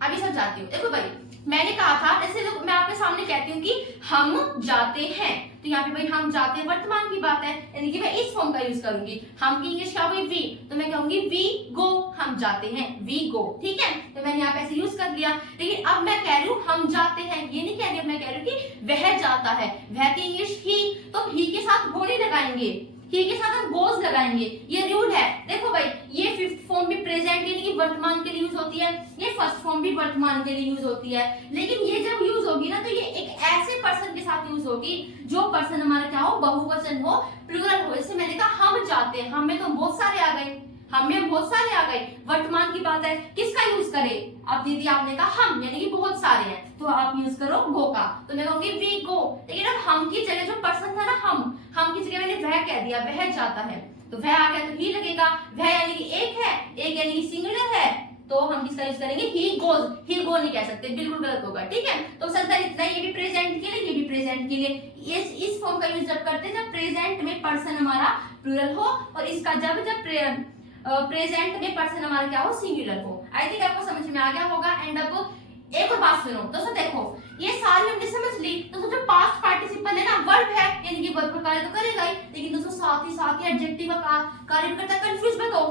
अभी समझाती हूँ। देखो भाई, मैंने कहा था, जैसे मैं आपके सामने कहती हूँ कि हम जाते हैं, तो यहाँ पे भाई हम जाते हैं वर्तमान की बात है, यानी कि मैं इस फॉर्म का यूज करूंगी। हम की इंग्लिश क्या होगी? वी, तो मैं कहूंगी वी गो, हम जाते हैं, वी गो, ठीक है। तो मैंने यहाँ पे ऐसे यूज कर लिया। लेकिन अब मैं कह रही हूँ हम जाते हैं, ये नहीं कह रही, मैं कह रही हूँ कि वह जाता है। वह की इंग्लिश ही, तो ही के साथ गो नहीं लगाएंगे, ही के साथ हम गोज लगाएंगे, ये रूल है। देखो भाई, ये फिफ्थ फॉर्म भी प्रेजेंट यानी कि वर्तमान के लिए यूज होती है, ये फर्स्ट फॉर्म भी वर्तमान के लिए यूज होती है। लेकिन ये जब यूज होगी ना, तो ये एक ऐसे पर्सन के साथ यूज होगी जो पर्सन हमारा क्या हो? बहुवचन हो, प्लूरल हो। जैसे मैंने कहा हम जाते हैं, हम में तो बहुत सारे आ गए, हमें बहुत सारे आ गए, वर्तमान की बात है, किसका यूज करें? अब दीदी आपने कहा हम, यानी कि बहुत सारे हैं, तो आप यूज करो गो का, तो मैं कहूंगी वी गो। लेकिन अब हम की जगह जो पर्सन था ना, हम की जगह मैंने वह कह दिया, वह जाता है, तो वह आ गया तो ही लगेगा। वह यानी कि एक है, एक यानी कि सिंगुलर है, तो हम किसका यूज करेंगे? He goes. ही गो नहीं कह सकते, बिल्कुल गलत होगा, ठीक है। तो सर इतना, ये भी प्रेजेंट के लिए, ये भी प्रेजेंट के लिए। इस फॉर्म का यूज जब करते हैं जब प्रेजेंट में पर्सन हमारा प्लूरल हो, और इसका जब प्रेजेंट में पर्सन हमारा क्या हो? सिंगुलर हो। आई थिंक आपको समझ में आ गया होगा। एंड अब एक और बात सुनो दोस्तों, देखो ये सारी हमने समझ ली। तो जो पास्ट पार्टिसिपल है ना, वर्ब है, यानी कि वर्ब का कार्य तो करेगा ही, लेकिन दोस्तों साथ ही एडजेक्टिव का कार्य भी करता है। कंफ्यूज मत हो,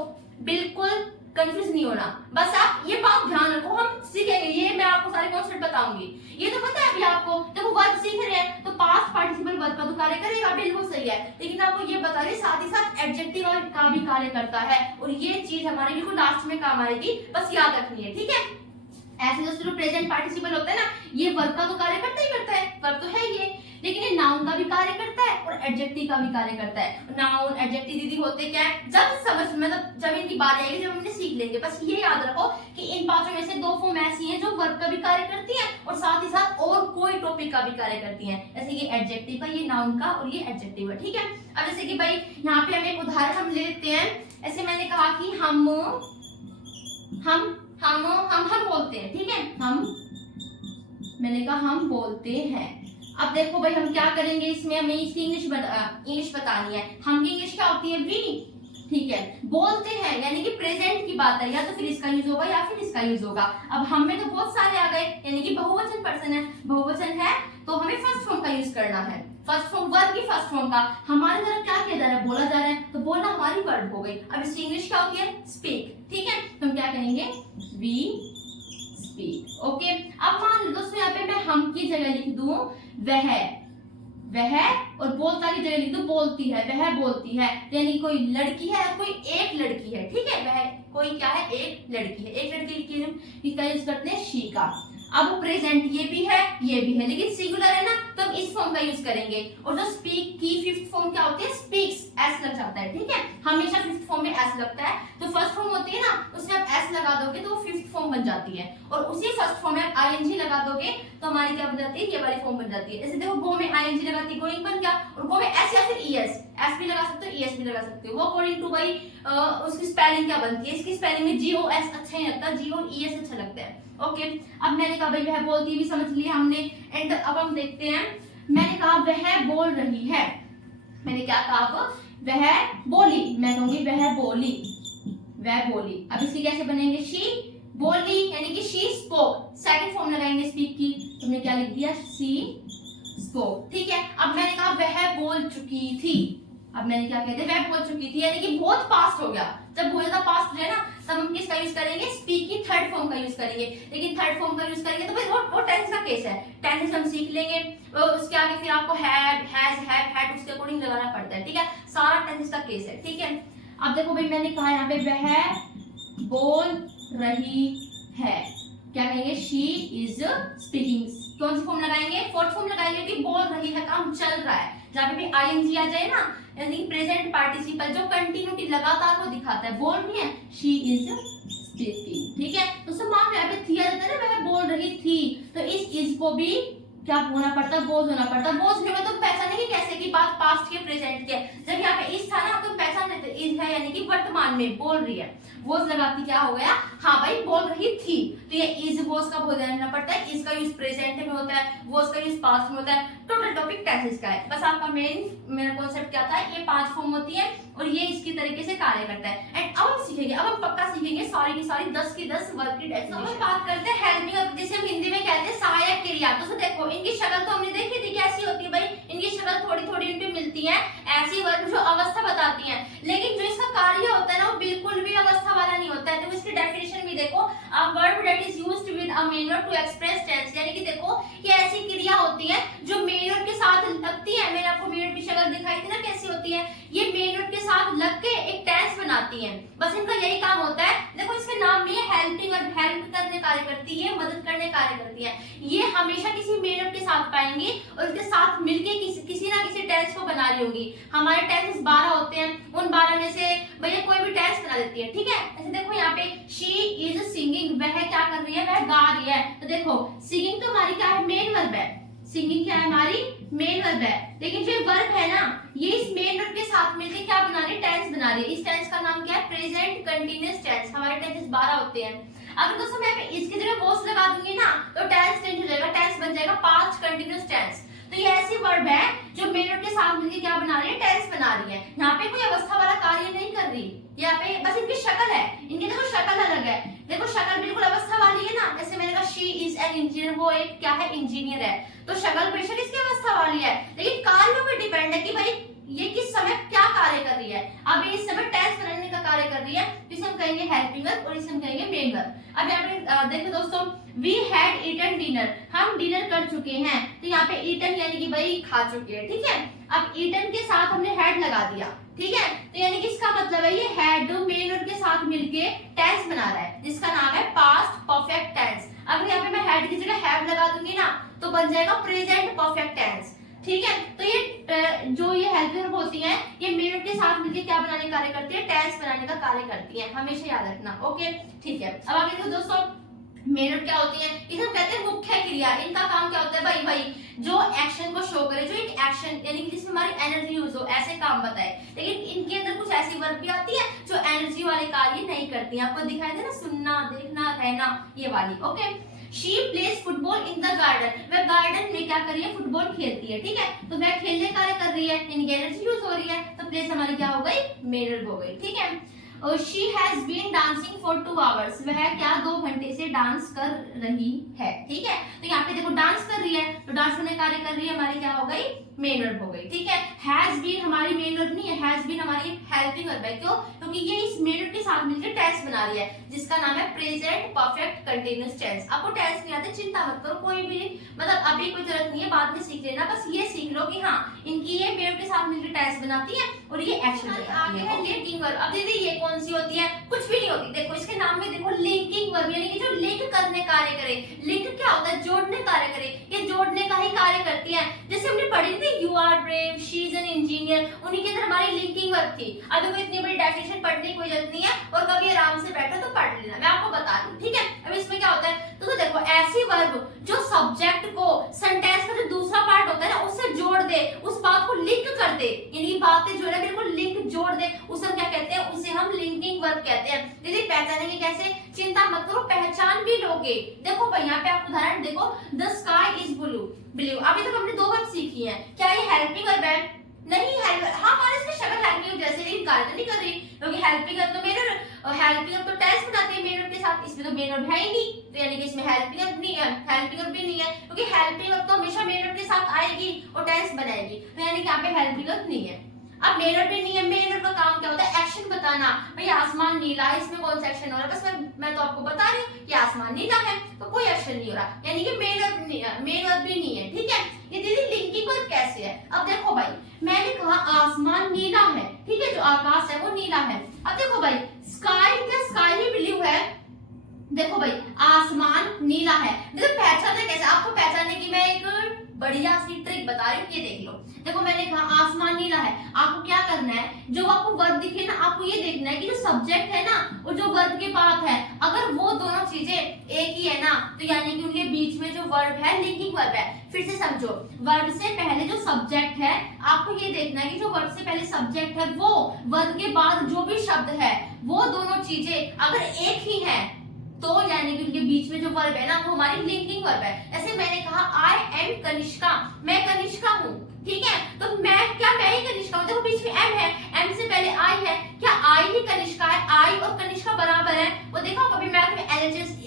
बिल्कुल कंफ्यूज नहीं होना, बस आप ये बात ध्यान रखो। हम सीखेंगे, ये मैं आपको सारे कॉन्सेप्ट बताऊंगी। ये तो पता है अभी आपको, जब वो वर्ब सीख रहे हैं तो पास्ट पार्टिसिपल वर्ब का तो कार्य करेगा, बिल्कुल सही है, लेकिन आपको ये बता रही साथ ही साथ एडजेक्टिव का भी कार्य करता है, और ये चीज हमारे बिल्कुल लास्ट में काम आएगी, बस याद रखनी है, ठीक है। ऐसे दोस्तों जो प्रेजेंट पार्टिसिपल होता है ना, ये वर्ब का तो कार्य करता ही करता है, वर्ब तो है ये, लेकिन ये नाउन का भी कार्य करता है और एडजेक्टिव का भी कार्य करता है। नाउन एडजेक्टिव दीदी होते क्या है? जब समझ मतलब जब इनकी बारी आएगी, जब हमने सीख लेंगे, बस ये याद रखो कि इन पांचों में से दो फॉर्म ऐसी हैं जो वर्ब का भी कार्य करती हैं और साथ ही साथ और कोई टॉपिक का भी कार्य करती हैं। जैसे कि एडजेक्टिव का, ये नाउन का, और ये एडजेक्टिव का, ठीक है। अब जैसे कि भाई यहाँ पे हम एक उदाहरण हम ले लेते हैं। ऐसे मैंने कहा कि हम बोलते हैं, ठीक है, मैंने कहा हम बोलते हैं। अब देखो भाई, हम क्या करेंगे इसमें, हमें इसकी इंग्लिश बतानी है। हम की इंग्लिश क्या होती है? वी, ठीक है। बोलते हैं यानी कि प्रेजेंट की बात है, या तो फिर इसका यूज होगा या फिर इसका यूज होगा। अब हम में तो बहुत सारे आ गए, यानी कि बहुवचन पर्सन है, बहुवचन है, तो हमें फर्स्ट फॉर्म का यूज करना है। फर्स्ट फॉर्म वर्ब की फर्स्ट फॉर्म का हमारे तरफ क्या किया जा रहा है? बोला जा रहा है, तो बोलना हमारी वर्ब हो गई। अब इसकी इंग्लिश क्या होती है? स्पीक, ठीक है। तो हम क्या कहेंगे? We speak. ओके, अब मान लो दोस्तों यहाँ पे मैं हम की जगह लिख दूं वह, और बोलता की जगह लिख दूं बोलती है, वह बोलती है, यानी कोई लड़की है और कोई एक लड़की है, ठीक है। वह कोई क्या है? एक लड़की है। एक लड़की किसका यूज करते हैं? शी का। अब प्रेजेंट ये भी है, ये भी है, लेकिन सिंगुलर है ना, तो हम इस फॉर्म का यूज करेंगे। और जो स्पीक की फिफ्थ फॉर्म क्या होती है? स्पीक्स, एस लग जाता है, ठीक है। हमेशा फिफ्थ फॉर्म में एस लगता है, तो फर्स्ट फॉर्म होती है ना, उसमें आप एस लगा दोगे तो वो फिफ्थ फॉर्म बन जाती है, और उसी फर्स्ट फॉर्म में आप आईएनजी लगा दोगे तो हमारी क्या बन जाती है? ये वाली फॉर्म बन जाती है। जैसे देखो, गो में आईएनजी लगाती है, गोइंग बन गया, और गो में एस या फिर ईएस, एस भी लगा सकते हो, ईएस भी लगा सकते हो, वो अकॉर्डिंग टू भाई उसकी स्पेलिंग क्या बनती है। इसकी स्पेलिंग में जीओएस अच्छा नहीं लगता, जीओ ईएस अच्छा लगता है। ओके, अब मैंने कहा भाई वह बोलती भी समझ लिया हमने। एंड अब हम देखते हैं, मैंने कहा वह बोल रही है, मैंने क्या कहा? वह बोली, मैं कहूंगी वह बोली, वह बोली। अब इसकी कैसे बनेंगे? शी बोली, यानी कि शी स्पोक, सेकंड फॉर्म लगाएंगे स्पीक की, तुमने क्या लिख दिया? शी स्पोक, ठीक है। अब मैंने कहा वह बोल चुकी थी, अब मैंने क्या कहते हैं? वह बोल चुकी थी, यानी कि बहुत पास्ट हो गया। जब बहुत ज्यादा पास्ट हो जाए ना, तब हम किसका यूज करेंगे? स्पीक की थर्ड फॉर्म का यूज करेंगे। लेकिन थर्ड फॉर्म का यूज करेंगे तो भाई वो टेंस का केस है, टेंस हम सीख लेंगे, उसके आगे फिर आपको हैड, हैज, हैव, हैड उसके अकॉर्डिंग लगाना पड़ता है, ठीक है। सारा टेंस का केस है, ठीक है। अब देखो भाई, मैंने कहा यहाँ पे वह बोल रही है, क्या कहेंगे? She is speaking. कौन सी फॉर्म लगाएंगे? फोर्थ फॉर्म लगाएंगे, कि बोल रही है, काम चल रहा है। जहाँ पे भी आईएनजी आ जाए ना, यानी प्रेजेंट पार्टिसिपल जो कंटिन्यूटी लगातार को दिखाता है, बोल रही है, शी इज स्पीकिंग, ठीक है। तो सब मान यहाँ पे थी आ जाता है ना, वह बोल रही थी, तो इस को भी क्या होना पड़ता? बोझ होना पड़ता। बोझ में तुम पहचानेंगे कैसे कि बात पास्ट के प्रेजेंट के? जब यहाँ पे इज था ना, तुम पहचान लेते इज है, यानी कि वर्तमान में बोल रही है। वॉज लगाती क्या हो गया, हाँ भाई बोल रही थी। तो ये इज वॉज का बहुत ध्यान रखना पड़ता है, इसका यूज प्रेजेंट में होता है, वॉज का यूज पास्ट में होता है। टोटल टॉपिक टेंसेस का है। बस आपका मेरा कॉन्सेप्ट क्या था, ये 5 फॉर्म होती है और ये इसकी तरीके से कार्य करता है। एंड अब हम सीखेंगे, अब हम पक्का सीखेंगे सारी की सारी 10 की 10 वर्ब की डेफिनेशन। अब हम बात करते हैं हेल्पिंग वर्ब, जिसे हम हिंदी में कहते हैं सहायक क्रिया। तो देखो इनकी शक्ल तो हमने देखी थी कैसी होती है भाई, इनकी शक्ल थोड़ी थोड़ी इन पे मिलती है, ऐसी वर्ब जो अवस्था बताती है, लेकिन जो इसका कार्य होता है ना वो बिल्कुल भी अवस्था वाला नहीं होता है। तो इसकी डेफिनेशन भी देखो, a verb that is used with a main verb to express tense, यानी कि देखो ये ऐसी क्रिया होती है जो मेन वर्ब के साथ लगती है। मैंने आपको मेन वर्ब की शक्ल दिखाई थी ना कैसी होती है, ये मेन वर्ब के साथ लग के एक टेंस बनाती है। बस इनका यही काम होता है। देखो इसके नाम में हेल्पिंग वर्ब, हेल्प करने कार्य करती है, मदद करने कार्य करती है। ये हमेशा किसी मेन वर्ब के साथ पाएंगे और उसके साथ मिलके किसी ना किसी टेंस को बना रही होंगी। हमारे टेंस 12 होते हैं, उन 12 में से भैया कोई भी टेंस बना देती है, ठीक है। ऐसे देखो यहाँ पे शी इज सिंगिंग, वह क्या कर रही है, वह गा रही है। तो देखो सिंगिंग तो हमारी क्या है, मेन वर्ब है, सिंगिंग क्या है हमारी मेन वर्ब है, लेकिन जो वर्ब है ना ये इस मेन वर्ब के साथ मिलकर क्या बना रही है, टेंस बना रही है। इस टेंस का नाम क्या है, प्रेजेंट कंटीन्यूअस टेंस। हमारे टेंसेस 12 होते हैं। अगर दोस्तों मैं इसकी जगह वॉज लगा दूंगी ना तो टेंस चेंज हो जाएगा, टेंस बन जाएगा पास्ट कंटीन्यूअस टेंस। तो ये ऐसी वर्ब है जो मेन वर्ब के साथ मिलकर क्या बना रही है, टेंस बना रही है। यहाँ पे कोई अवस्था वाला कार्य नहीं कर रही, यहाँ पे बस इनकी शक्ल है, इनकी देखो शक्ल अलग है। देखो शक्ल बिल्कुल अवस्था वाली है ना, जैसे मैंने कहा शी इज एन इंजीनियर, वो एक क्या है, इंजीनियर है। तो शक्ल बेशक इसकी अवस्था वाली है, लेकिन कार्यों पे डिपेंड है कि भाई ये किस समय क्या कार्य कर रही है। अब इस समय टेंस बनाने का कार्य कर रही है, इसे हम कहेंगे हेल्पिंग वर्ब और इसे हम कहेंगे मेन वर्ब। अब यहाँ पे देखो दोस्तों, वी हैड ईटन डिनर, हम डिनर कर चुके हैं। तो यहाँ पे ईटन यानी कि भाई खा चुके हैं, ठीक है। अब ईटन के साथ हमने हैड लगा दिया, ठीक है। तो यानी कि इसका मतलब है ये हैड मेन वर्ब के साथ मिलके टेंस बना रहा है, जिसका नाम है पास्ट परफेक्ट टेंस। अगर यहाँ पे मैं हैड की जगह हैव लगा दूंगी ना तो बन जाएगा प्रेजेंट परफेक्ट टेंस, ठीक है। तो ये जो ये हेल्पिंग वर्ब होती है ये मेन वर्ब के साथ मिलकर क्या बनाने का कार्य करती है, टेंस बनाने का कार्य करती है, हमेशा याद रखना, ओके ठीक है। अब आगे देखो दोस्तों, मेन वर्ब क्या होती है, इसे हम कहते हैं मुख्य क्रिया। इनका काम क्या होता है भाई जो एक्शन को शो करे, जो एक एक्शन यानी कि जिसमें हमारी एनर्जी यूज हो, ऐसे काम बताए। लेकिन इनके अंदर कुछ ऐसी वर्ब भी आती है जो एनर्जी वाले कार्य नहीं करती है। आपको दिखाई दे ना, सुनना, देखना, रहना, ये वाली, okay. She plays football in the garden, वह गार्डन में क्या कर रही है, फुटबॉल खेलती है, ठीक है। तो वह खेलने कार्य कर रही है, यानी एनर्जी यूज हो रही है, तो प्लेज हमारी क्या हो गई, मेन वर्ब हो गई, ठीक है। She has been dancing for 2 hours, वह क्या 2 घंटे से डांस कर रही है, ठीक है। तो यहाँ पे देखो डांस कर रही है, तो डांस करने कार्य कर रही है, हमारी क्या हो गई, मेन वर्ब हो गई, ठीक है। हैज बीन हमारी मेन वर्ब नहीं है, हैज बीन हमारी हेल्पिंग वर्ब है। क्यों, क्योंकि ये इस मेन वर्ब के साथ मिलकर टेंस बना रही है, जिसका नाम है प्रेजेंट परफेक्ट कंटीन्यूअस टेंस। आपको टेंस नहीं आते चिंता मत करो, कोई भी मतलब अभी कोई जरूरत नहीं है, बाद में सीख लेना। बस ये सीख लो कि हाँ इनकी ये मेन वर्ब के साथ मिलकर टेंस बनाती है और ये एक्शन बताती है। Okay, linking verb. अब दीदी ये कौन सी होती है, कुछ भी नहीं होती। देखो इसके नाम में देखो लिंकिंग वर्ब, यानी कि जो लिंक करने कार्य करे। लिंक क्या होता है, जोड़ने कार्य करे, ये जोड़ने का ही कार्य करती है। जैसे हमने पढ़ी थी you are brave, she is an engineer, उन्हीं के अंदर हमारी लिंकिंग वर्ब थी। अभी कोई इतनी बड़ी डेफिनेशन पढ़ने की कोई जरूरत नहीं है, और कभी आराम से बैठो तो पढ़ लेना, मैं आपको बता दूं, ठीक है। अब इसमें क्या होता है, तो देखो ऐसी वर्ब जो सब्जेक्ट को सेंटेंस का जो दूसरा पार्ट होता है ना उससे जोड़ दे, उस बात को लिंक कर दे, यानी बातें जो है बिल्कुल लिंक जोड़ दे, उसे हम क्या कहते हैं, उसे हम लिंकिंग वर्ब कहते हैं। दीदी पहचानेंगे कैसे, चिंता मत करो, पहचान भी लोगे। देखो भाई यहाँ पे आप उदाहरण देखो, the sky is blue, blue. अभी तक हमने 2 वर्ब सीखी हैं, क्या ये हेल्पिंग वर्ब है, नहीं है। हाँ हमारे इसमें शक्ल हेल्पिंग जैसे, लेकिन कार्य नहीं कर रही, क्योंकि हेल्पिंग वर्ब तो मेन हेल्पिंग वर्ब तो टेंस बनाती है मेन वर्ब के साथ, इसमें तो मेन वर्ब है ही नहीं, तो यानी कि इसमें हेल्पिंग वर्ब नहीं है, हेल्पिंग वर्ब भी नहीं है, क्योंकि हेल्पिंग वर्ब तो हमेशा मेन वर्ब के साथ आएगी और टेंस बनाएगी, तो यानी कि यहाँ पे हेल्पिंग वर्ब नहीं है। अब मेन वर्ब भी नहीं है, मेन वर्ब का काम क्या होता है, एक्शन बताना। भाई आसमान नीला है, इसमें कौन सा एक्शन हो रहा है, बस मैं तो आपको बता रही हूँ कि आसमान नीला है, तो कोई एक्शन नहीं हो रहा, यानी कि मेन वर्ब भी नहीं है, ठीक है। ये दीदी लिंकिंग वर्ब कैसे है, अब देखो भाई मैंने कहा आसमान नीला है, ठीक है, जो आकाश है वो नीला है। अब देखो भाई स्काई, क्या स्काई भी ब्लू है, देखो भाई आसमान नीला है। देखो पहचानना कैसे, आपको पहचानने की मैं एक बढ़िया सी ट्रिक बता रही हूँ, ये देख लो। देखो मैंने कहा आसमान नीला है, आपको क्या करना है, जो आपको वर्ब दिखे ना, आपको ये देखना है कि जो सब्जेक्ट है ना और जो वर्ब के बाद है, अगर वो दोनों चीजें एक ही है ना, तो यानी कि उनके बीच में जो वर्ब है लिंकिंग वर्ब है। फिर से समझो, वर्ब से पहले जो सब्जेक्ट है आपको आपको ये देखना है कि जो वर्ब से पहले सब्जेक्ट है वो वर्ब के बाद जो भी शब्द है वो दोनों चीजें अगर एक ही है तो यानी कि उनके बीच में जो वर्ब है ना वो हमारी लिंकिंग वर्ब है। ऐसे मैंने कहा आई एम कनिष्का, मैं कनिष्का हूँ, ठीक है, तो मैं ही कनिष्का हूँ, देखो बीच में एम है, एम से पहले आई है, क्या आई ही कनिष्का है? आई और कनिष्का बराबर है, वो देखो कभी मैथ में एलएचएस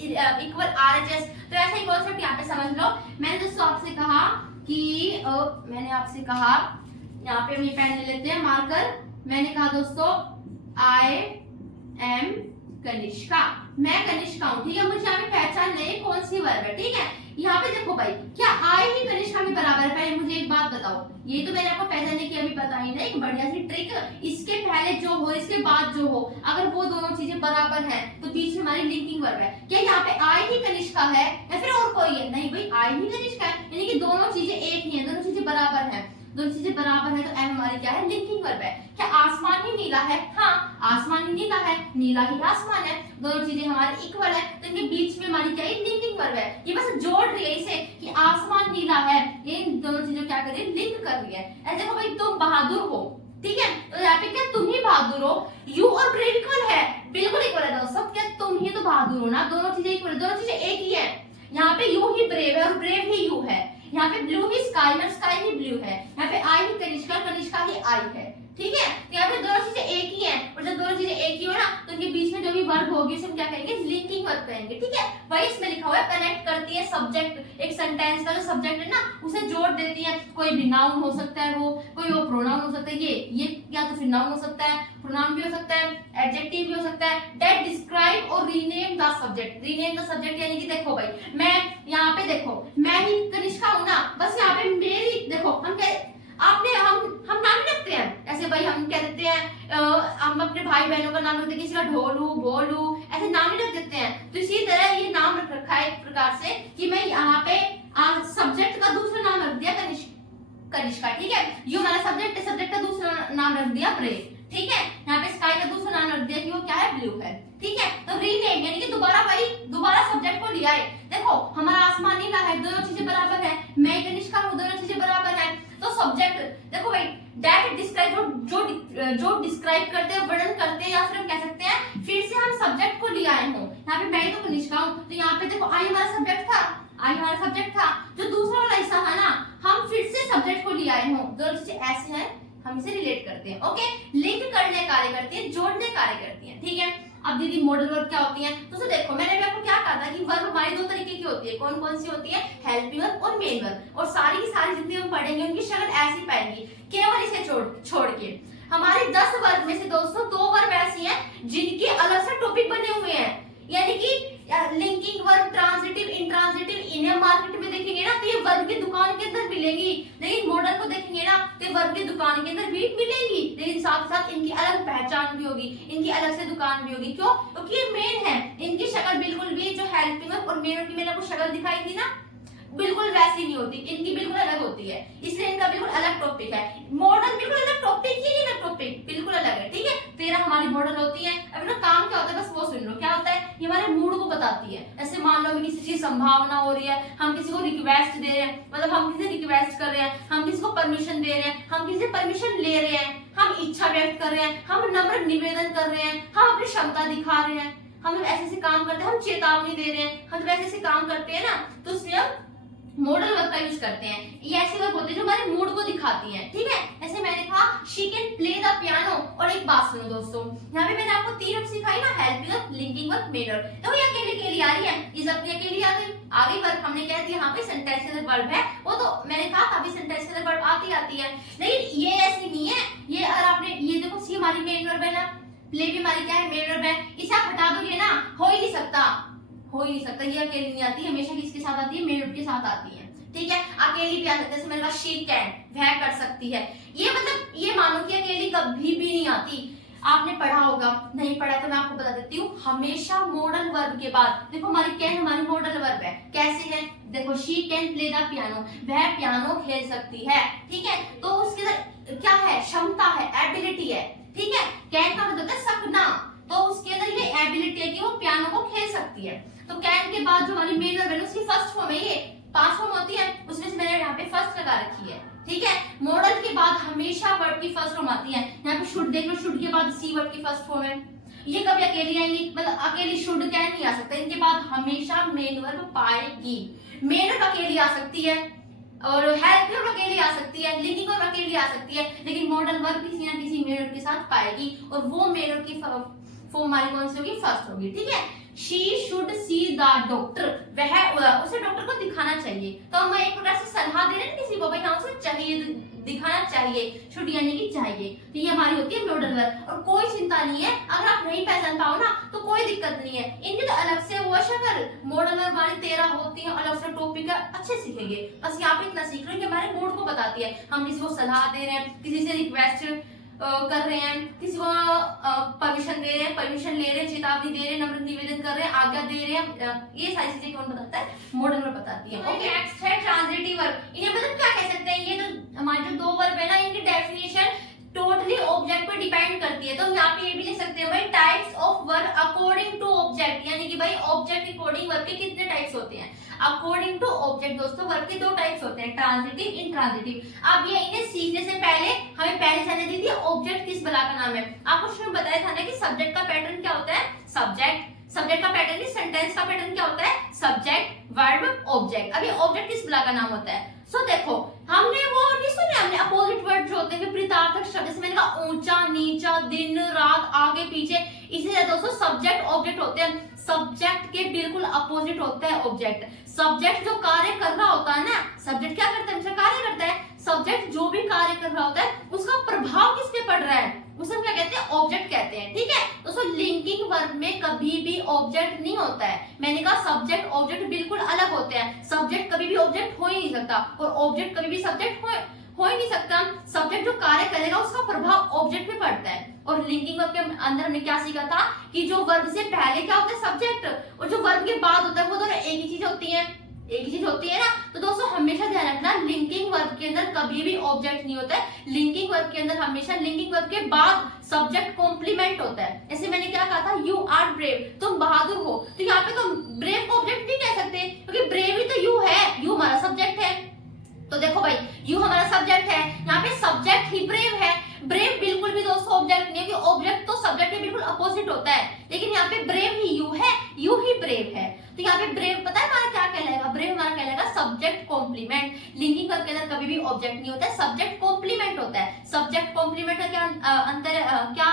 इक्वल आरएचएस, तो ऐसा ही कॉन्सेप्ट यहाँ पे समझ लो। मैंने दोस्तों आपसे कहा कि यहाँ पे अपनी पेन ले लेते हैं मार्कर, मैंने कहा दोस्तों आई एम कनिष्का, मैं कनिष्का हूँ, ठीक है, मुझे यहाँ पे पहचान नहीं कौन सी वर्ब है, ठीक है। यहाँ पे देखो भाई, क्या आई ही कनिष्का के बराबर है? पहले मुझे एक बात बताओ, ये तो मैंने आपको पहचानने की अभी बताई नहीं, एक बढ़िया सी ट्रिक, इसके पहले जो हो इसके बाद जो हो अगर वो दोनों चीजें बराबर हैं तो बीच में हमारी लिंकिंग वर्ब है। क्या यहाँ पे आई ही कनिष्का है या फिर और कोई है? नहीं भाई, आई ही कनिष्का है, यानी कि दोनों चीजें एक ही है, दोनों चीजें बराबर है, दोनों चीजें बराबर है, तो एम हमारी क्या है? लिंकिंग वर्ब है। क्या आसमान ही नीला है? हाँ, आसमान ही नीला है, नीला ही आसमान है, दोनों चीजें हमारी इक्वल है, तो इनके बीच में हमारी क्या है? लिंकिंग वर्ब है। ये बस जोड़ रही है इसे कि आसमान नीला है, ये इन दोनों चीजों क्या कर रही है? लिंक कर रही है। ऐसे देखो भाई, तुम बहादुर हो, ठीक है, तो यहाँ पे क्या तुम ही बहादुर हो, यू और ब्रेव इक्वल है, बिल्कुल इक्वल है दोस्तों, क्या तुम ही तो बहादुर हो ना, दोनों चीजें इक्वल है, दोनों चीजें एक ही है। यहाँ पे यू ही ब्रेव है और ब्रेव ही यू है, यहाँ पे ब्लू ही स्काई और स्काई ही ब्लू है, यहाँ पे आई ही कनिष्का, कनिष्का ही आई है, ठीक है, तो यहाँ पे दोनों चीजें एक ही हैं, और जब दोनों चीजें एक ही हो ना तो इनके बीच में जो भी वर्ब होगी उसे हम क्या करेंगे? लिंकिंग वर्ब करेंगे, ठीक है। वही इसमें लिखा हुआ है, कनेक्ट करती है सब्जेक्ट, एक सेंटेंस का जो सब्जेक्ट है ना उसे जोड़ देती है, कोई भी नाउन हो सकता है, वो कोई वो प्रोनाउन हो सकता है, ये या तो फिर नाउन हो सकता है, प्रोनाउन भी हो सकता है, एडजेक्टिव भी हो सकता है, दैट डिस्क्राइब और rename the subject. Rename the subject यानी कि देखो भाई, मैं यहाँ पे देखो मैं ही कनिष्का हूँ ना, बस यहाँ पे मेरी देखो हम नाम नहीं रखते हैं ऐसे भाई, हम क्या देते हैं हम अपने भाई बहनों का नाम रखते हैं, किसी का ढोलू भोलू ऐसे नाम नहीं रख देते हैं, तो इसी तरह ये नाम रख रखा है एक प्रकार से कि मैं यहाँ पे सब्जेक्ट का दूसरा नाम रख दिया कनिष्का, ठीक है, ये हमारा सब्जेक्ट है, सब्जेक्ट का दूसरा नाम रख दिया ब्रेव, ठीक है, यहाँ पे स्काई का दूसरा नाम रख दिया कि वो क्या है? ब्लू है, ठीक है, तो रीनेम यानी कि दोबारा सब्जेक्ट को लिया है। देखो हमारा आसमान नीला है, दोनों चीजें बराबर है, मैं कनिष्का हूँ, दोनों चीजें बराबर है, तो सब्जेक्ट देखो भाई, दैट डिस्क्राइब जो डिस्क्राइब करते हैं, वर्णन करते हैं, या फिर हम कह सकते हैं फिर से हम सब्जेक्ट को ले आए हो, यहाँ पे मैं तो कनिष्का हूँ, तो यहाँ पे देखो आई हमारा सब्जेक्ट था, जो दूसरा वाला हिस्सा है ना हम फिर से सब्जेक्ट को ले आए हो, दोनों चीजें ऐसे हैं, हम इसे रिलेट करते हैं, ओके, लिंक करने कार्य करती है, जोड़ने कार्य करती है, ठीक है। अब दीदी मॉडल वर्ब क्या होती है? तो देखो मैंने भी आपको क्या कहा था कि वर्ब हमारी दो तरीके की होती है, कौन कौन सी होती है? हेल्पिंग वर्ब और मेन वर्ब, और सारी की सारी जितनी हम पढ़ेंगे उनकी शक्ल ऐसी पाएंगी, केवल इसे छोड़ के। हमारी 10 वर्ब में से दोस्तों 2 वर्ब ऐसी हैं जिनके अलग से टॉपिक बने हुए हैं, यानी कि लिंकिंग वर्ब, ट्रांजिटिव, इंट्रांजिटिव, इन्हें मार्केट में देखेंगे ना तो ये वर्ब की दुकान के अंदर मिलेगी, लेकिन मॉडल को देखेंगे ना तो वर्ब की दुकान के अंदर भी मिलेंगी, लेकिन साथ साथ इनकी अलग पहचान भी होगी, इनकी अलग से दुकान भी होगी। क्यों? क्योंकि ये मेन है, इनकी शक्ल बिल्कुल भी जो हेल्पिंग वर्ब और मेन वर्ब की मैंने आपको शक्ल दिखाई थी ना बिल्कुल वैसी नहीं होती, इनकी बिल्कुल अलग होती है, इसलिए इनका बिल्कुल अलग टॉपिक है। मॉडल बिल्कुल अलग टॉपिक ही अलग टॉपिक बिल्कुल अलग है, ठीक है। 13 हमारी मॉडल होती है। अब ना काम क्या होता है बस वो सुन लो, क्या होता है ये हमारे मूड को बताती है। ऐसे मान लो हमें किसी चीज संभावना हो रही है, हम किसी को रिक्वेस्ट दे रहे हैं, मतलब हम किसी रिक्वेस्ट कर रहे हैं, हम किसी को परमिशन दे रहे हैं, हम किसी से परमिशन ले रहे हैं, हम इच्छा व्यक्त कर रहे हैं, हम नम्र निवेदन कर रहे हैं, हम अपनी क्षमता दिखा रहे हैं, हम ऐसे काम करते हैं, हम चेतावनी दे रहे हैं, हम ऐसे काम करते हैं ना तो उसमें हम मॉडल वर्ब का यूज करते हैं। ये ऐसे वर्ब होते हैं जो हमारे मूड को दिखाती हैं, ठीक है। ऐसे मैंने कहा she can play the piano. और एक बात सुनो दोस्तों, यहाँ पे मैंने आपको 3 वर्ब सिखाई ना, helping verb, linking verb, main verb, तो ये अकेले आ रही है, इस अपनी अकेली आ गई वर्ब। हमने कह दिया यहाँ पे सेंटेंशियल वर्ब है, वो तो मैंने कहा था अभी सेंटेंशियल वर्ब आती है, लेकिन ये ऐसी नहीं है। ये अगर आपने ये देखो सी हमारी मेन वर्ब है ना, प्ले भी हमारी क्या है मेन वर्ब है, इसे आप हटा दोगे ना हो ही नहीं सकता, ये अकेली नहीं आती, हमेशा किसके साथ आती है? मेन वर्ब के साथ आती है, ठीक है। अकेली भी आ सकती है, जैसे मैंने कहा शी कैन, वह कर सकती है, ये मतलब ये मानो कि अकेली कभी भी नहीं आती। आपने पढ़ा होगा, नहीं पढ़ा तो मैं आपको बता देती हूँ, हमेशा मॉडल वर्ब के बाद देखो हमारी कैन हमारी मॉडल वर्ब है, कैसे है देखो, she can play the piano, वह पियानो खेल सकती है, ठीक है। तो उसके अंदर क्या है? क्षमता है, एबिलिटी है, ठीक है। कैन का मतलब है सकना, तो उसके अंदर ये एबिलिटी है कि वो पियानो को खेल सकती है। तो कैन के बाद जो हमारी मेन वर्ब है उसकी फर्स्ट फॉर्म है, ये 5 फॉर्म होती है, उसमें से मैंने यहाँ पे फर्स्ट लगा रखी है, ठीक है। मॉडल के बाद हमेशा हमेशा वर्ब की फर्स्ट फॉर्म आती है। यहाँ पे शुड देख लो, शुड के बाद सी वर्ब की फर्स्ट फॉर्म है। ये कभी अकेली आएंगी, मतलब अकेली शुड क्या नहीं आ सकता, इनके बाद हमेशा मेन वर्ब पाएगी। मेन वर्ब अकेली आ सकती है और हेल्प वर्ब अकेली आ सकती है, लिंकिंग वर्ब अकेली आ सकती है, लेकिन मॉडल वर्ब किसी ना किसी मेन वर्ब के साथ पाएगी और वो मेन वर्ब की फॉर्म हमारी कौन सी होगी, फर्स्ट होगी। ठीक है, she should see the doctor, वह उसे डॉक्टर को दिखाना चाहिए। तो हम एक प्रकार से सलाह दे रहे हैं किसी को, भाई हाँ उसे चाहिए, दिखाना चाहिए, शुड यानी कि चाहिए। तो ये हमारी होती है मॉडल वर्ब। और कोई चिंता नहीं है, अगर आप नहीं पहचान पाओ ना तो कोई दिक्कत नहीं है, इनकी तो अलग से वो शक्ल मॉडल वर्ब हमारी 13 होती है, अलग से टॉपिक है, अच्छे सीखेंगे। बस यहाँ पे इतना सीख रहे हैं कि हमारे मूड को बताती है, हम किसी को सलाह दे रहे हैं, किसी से रिक्वेस्ट कर रहे हैं, किसी को परमिशन दे रहे हैं, परमिशन ले रहे हैं, चेतावनी दे रहे हैं, नम्र निवेदन कर रहे हैं, आज्ञा दे रहे हैं, ये सारी चीजें कौन बताता है, मॉडल वर्ब बताती है। ओके, नेक्स्ट है ट्रांजिटिव वर्ब। इन्हें मतलब क्या कह सकते हैं, ये जो हमारे जो दो वर्ब है ना, इनकी डेफिनेशन टोटली ऑब्जेक्ट पर डिपेंड करती है। तो हम यहाँ पे ये भी लिख सकते हैं भाई types of verb according to object, यानी कि भाई ऑब्जेक्ट अकॉर्डिंग वर्ब के कितने टाइप्स होते हैं, अकॉर्डिंग टू ऑब्जेक्ट। दोस्तों वर्ब के दो टाइप्स होते हैं, ट्रांजिटिव, इंट्रांजिटिव। अब ये इन्हें सीखने से पहले हमें पहले जाने दीजिए ऑब्जेक्ट किस बला का नाम है। आपको शुरू में बताया था ना कि सब्जेक्ट का पैटर्न क्या होता है, सब्जेक्ट का पैटर्न नहीं, सेंटेंस का पैटर्न क्या होता है, सब्जेक्ट वर्ब ऑब्जेक्ट। अभी ऑब्जेक्ट किस बला का नाम होता है। सो देखो हमने वो नहीं सुने, हमने अपोजिट वर्ड जो होते हैं विपरीतार्थक शब्द, जैसे मैंने कहा ऊंचा नीचा, दिन रात, आगे पीछे, इसी तरह दोस्तों सब्जेक्ट ऑब्जेक्ट होते हैं। सब्जेक्ट के बिल्कुल अपोजिट होता है ऑब्जेक्ट। सब्जेक्ट जो कार्य कर रहा होता है ना, सब्जेक्ट क्या करता है, हमेशा कार्य करता है। सब्जेक्ट जो भी कार्य कर रहा होता है उसका प्रभाव किस पे पड़ रहा है, उसे हम क्या कहते हैं, ऑब्जेक्ट कहते हैं। ठीक है दोस्तों, लिंकिंग वर्ब में कभी भी ऑब्जेक्ट नहीं होता है। मैंने कहा सब्जेक्ट ऑब्जेक्ट बिल्कुल अलग होते हैं। सब्जेक्ट कभी भी ऑब्जेक्ट हो ही नहीं सकता और ऑब्जेक्ट कभी भी सब्जेक्ट हो ही नहीं सकता। सब्जेक्ट जो कार्य करेगा उसका प्रभाव ऑब्जेक्ट पे पड़ता है। और लिंकिंग वर्ब के अंदर हमने क्या सीखा था कि जो वर्ब से पहले क्या होता है सब्जेक्ट, और जो वर्ब के बाद होता है वो दोनों एक ही चीज होती है, एक ही चीज होती है ना। तो दोस्तों हमेशा ध्यान रखना, लिंकिंग वर्ब के अंदर कभी भी ऑब्जेक्ट नहीं होता है। लिंकिंग वर्ब के अंदर हमेशा लिंकिंग वर्ब के बाद सब्जेक्ट कॉम्प्लीमेंट होता है। जैसे मैंने क्या कहा था, यू आर ब्रेव, तुम बहादुर हो। तो यहाँ पे तो ब्रेव को ऑब्जेक्ट नहीं कह सकते क्योंकि ब्रेव ही तो यू है, यू हमारा सब्जेक्ट है। तो देखो भाई यू हमारा सब्जेक्ट है, यहाँ पे सब्जेक्ट ही ब्रेव है। ब्रेव बिल्कुल भी दोस्तों ऑब्जेक्ट नहीं है, क्योंकि ऑब्जेक्ट तो सब्जेक्ट के बिल्कुल अपोजिट होता है, लेकिन यहाँ पे ब्रेव ही यू है, यू ही ब्रेव है। तो यहाँ पे ब्रेव पता है हमारा क्या कहलाएगा, ब्रेव हमारा कहलाएगा सब्जेक्ट कॉम्प्लीमेंट। लिंकिंग वर्ब के अंदर कभी भी ऑब्जेक्ट नहीं होता है, सब्जेक्ट कॉम्प्लीमेंट होता है। सब्जेक्ट कॉम्प्लीमेंट का क्या अंतर, क्या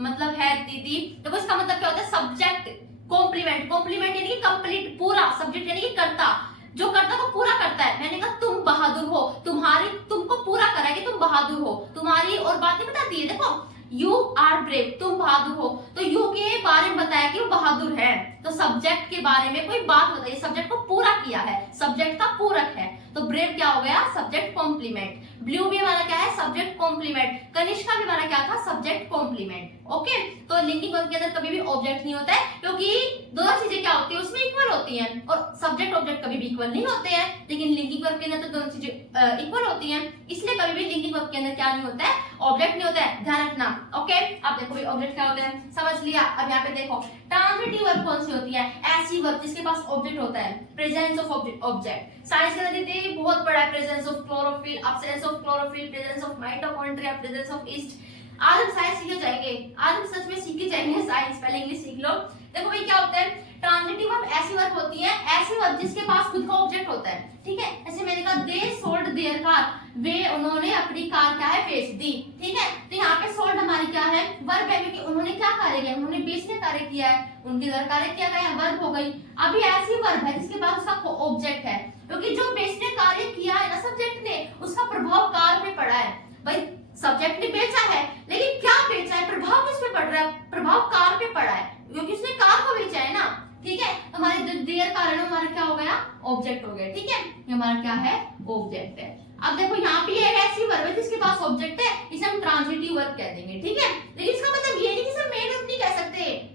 मतलब है दीदी, तो इसका मतलब क्या होता है, सब्जेक्ट कॉम्प्लीमेंट, कॉम्प्लीमेंट यानी कि कंप्लीट, पूरा, सब्जेक्ट यानी कि कर्ता, जो कर्ता को पूरा करता है। मैंने कहा तुम बहादुर हो, तुम्हारी, तुमको पूरा करा है कि तुम बहादुर हो, तुम्हारी और बातें बताती है। देखो यू आर ब्रेव, तुम बहादुर हो, तो यू के बारे में बताया कि वो बहादुर है। तो सब्जेक्ट के बारे में कोई बात बताइए, सब्जेक्ट को पूरा किया है, सब्जेक्ट का पूरक है। तो ब्रेव क्या हो गया, सब्जेक्ट कॉम्प्लीमेंट। ब्लू भी हमारा क्या है, सब्जेक्ट कॉम्प्लीमेंट। कनिष्का भी हमारा क्या था, सब्जेक्ट कॉम्प्लीमेंट। ओके, तो लिंकिंग वर्ब के अंदर कभी भी ऑब्जेक्ट नहीं होता है, क्योंकि दोनों चीजें क्या होती है उसमें इक्वल होती हैं, और सब्जेक्ट ऑब्जेक्ट कभी भी इक्वल नहीं होते हैं। लेकिन लिंकिंग वर्ब के अंदर तो दोनों चीजें इक्वल होती हैं, इसलिए कभी भी लिंकिंग वर्ब के अंदर क्या नहीं होता है, ऑब्जेक्ट नहीं होता है, ध्यान रखना। ओके, अब देखो भाई ऑब्जेक्ट क्या होता है, समझ लिया। अब यहाँ पे देखो ट्रांजिटिव वर्ब कौन सी होती है, ऐसी वर्ब जिसके पास ऑब्जेक्ट होता है, प्रेजेंस ऑफ ऑब्जेक्ट। साइंस के अंदर दीदी बहुत बड़ा है, presence of chlorophyll, absence of chlorophyll, presence of mitochondria, presence of east. आज हम साइंस सीखे जाएंगे, आज हम सच में सीखे जाएंगे साइंस, पहले इंग्लिश सीख लो। देखो भाई क्या होता है, ट्रांजिटिव वर्ब ऐसी वर्ब होती है, ऐसी वर्ब जिसके पास खुद का ऑब्जेक्ट होता है। ठीक है, जैसे मैंने कहा दे सोल्ड देयर कार, वे उन्होंने अपनी कार क्या है, बेच दी। ठीक है, तो यहाँ पे सोल्ड हमारी क्या है, वर्ब है, क्योंकि उन्होंने क्या कार्य किया, उन्होंने बेचने कार्य किया है, उनके द्वारा कार्य किया गया, वर्ब हो गई। अभी ऐसी वर्ब है जिसके पास उसका ऑब्जेक्ट है, क्योंकि जो बेचने कार्य किया है ना सब्जेक्ट ने, उसका प्रभाव कार पे पड़ा है। भाई सब्जेक्ट ने बेचा है, लेकिन क्या बेचा है, प्रभाव किस पे पड़ रहा है, प्रभाव कार पे पड़ा है, क्योंकि उसने कार को बेचा है ना। ठीक है, हमारे जो देयर कारण हमारा क्या हो गया, ऑब्जेक्ट हो गया। ठीक है, ये हमारा क्या है, ऑब्जेक्ट है। अब देखो यहाँ पे एक ऐसी वर्ब है जिसके पास ऑब्जेक्ट है, इसे हम ट्रांजिटिव वर्ब कह देंगे। ठीक है, लेकिन इसका मतलब ये नहीं कि सिर्फ मेन वर्ब नहीं कह सकते।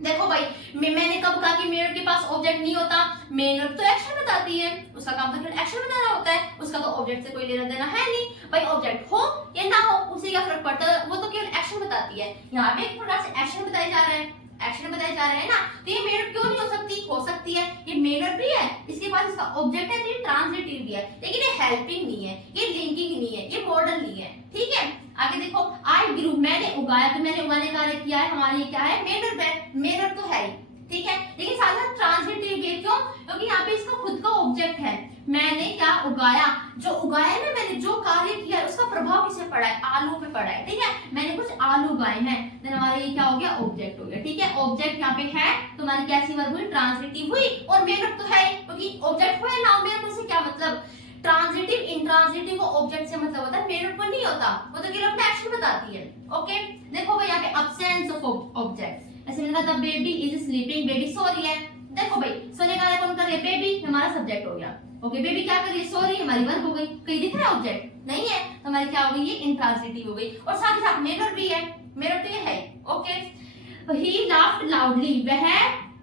देखो भाई मैंने कब कहा कि मेन वर्ब के पास ऑब्जेक्ट नहीं होता, मेन वर्ब तो एक्शन बताती है, उसका काम तो एक्शन बताना होता है, उसका तो ऑब्जेक्ट से कोई लेना देना है नहीं। भाई ऑब्जेक्ट हो या ना हो उसी का फर्क पड़ता है, वो तो केवल एक्शन बताती है। यहाँ पे एक प्रकार से एक्शन बताए जा रहे हैं, एक्शन बताए जा रहे हैं ना, तो ये मेन वर्ब क्यों नहीं हो सकती, हो सकती है। ये मेन वर्ब भी है, इसके पास इसका ऑब्जेक्ट है, तो ये ट्रांजिटिव भी है, लेकिन ये हेल्पिंग नहीं है, ये लिंकिंग नहीं है, ये मॉडल नहीं है। ठीक है, उगाया, तो मैंने उगाने कार्य किया है, हमारे ये क्या है, मेन वर्ब है, मेन वर्ब तो है ही, ठीक है। लेकिन साथ साथ ट्रांजिटिव भी है, क्यों? क्योंकि यहाँ पे इसका खुद का ऑब्जेक्ट है, मैंने क्या उगाया, जो उगाया ना मैंने, जो कार्य किया उसका प्रभाव किसे पड़ा है, आलू पे पड़ा है, ठीक है। मैंने कुछ आलू उगाए हैं, देन हमारा ये क्या हो गया, ऑब्जेक्ट हो गया, ठीक है। ऑब्जेक्ट यहाँ पे है तो हमारी कैसी वर्ब हुई, ट्रांजिटिव हुई, और मेन वर्ब तो है क्योंकि ऑब्जेक्ट हुआ है, नाउन मेन वर्ब से क्या मतलब, ट्रांजिटिव इंट्रांजिटिव को ऑब्जेक्ट से मतलब होता है, मेन वर्ब को नहीं होता, वो तो केवल अपना एक्शन बताती है, ओके। देखो भाई यहाँ पे अब्सेंस ऑफ ऑब्जेक्ट, ऐसे मैंने कहा बेबी इज स्लीपिंग, बेबी सो रही है, देखो भाई सोने का कौन कर रही है, बेबी, हमारा सब्जेक्ट हो गया, ओके। बेबी क्या कर रही है, सो रही है, हमारी वर्ब हो गई, कहीं दिख रहा है ऑब्जेक्ट नहीं है, तो हमारी क्या हो गई, ये इंट्रांजिटिव हो गई, और साथ ही साथ मेन वर्ब भी है, मेन वर्ब तो ये है, ओके। ही लाफ्ड लाउडली, वह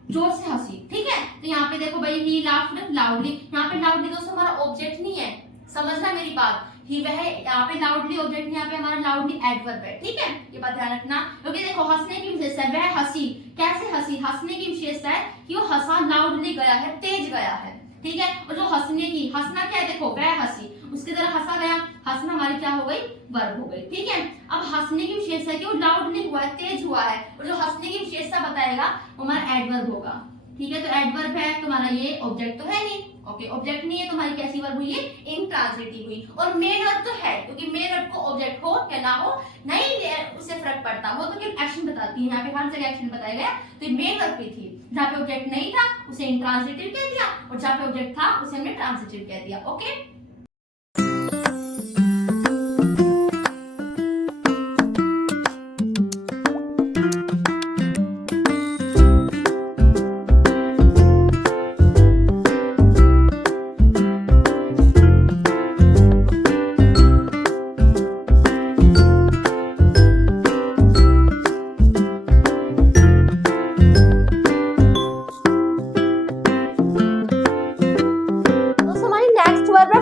जोर से हंसी, ठीक है। तो यहाँ पे देखो भाई ही लाफ्ड लाउडली, यहाँ पे लाउडली दोस्तों हमारा ऑब्जेक्ट नहीं है, समझना मेरी बात, ही वह, यहाँ पे लाउडली ऑब्जेक्ट, यहाँ पे हमारा लाउडली एडवर्ब है, ठीक है, ये बात ध्यान रखना। क्योंकि देखो हंसने की विशेषता है, वह हंसी, कैसे हंसी, हंसने की विशेषता है कि वो हंसा लाउडली गया है, तेज गया है, ठीक है। और जो हंसने की, हंसना क्या है, देखो वह हंसी, उसकी तरह हंसा गया, हंसना हमारी क्या हो गई, वर्ब हो गई, ठीक है। अब हंसने की विशेषता है कि वो लाउडली हुआ है, तेज हुआ है, और जो हंसने की विशेषता बताएगा वो हमारा एडवर्ब होगा, ठीक है। तो एडवर्ब है तो हमारा ये ऑब्जेक्ट तो है नहीं, ओके, ऑब्जेक्ट नहीं है तो हमारी कैसी वर्ब हुई है, इंट्रांजिटिव हुई, और मेन वर्ब तो है क्योंकि मेन वर्ब को ऑब्जेक्ट हो या ना हो नहीं उससे फर्क पड़ता, वो तो केवल एक्शन बताती है, यहाँ पे हर जगह एक्शन बताया गया, तो मेन वर्ब की थी, जहाँ पे ऑब्जेक्ट नहीं था उसे इंट्रांजिटिव कह दिया, और जहाँ पे ऑब्जेक्ट था उसे हमने ट्रांजिटिव कह दिया, ओके।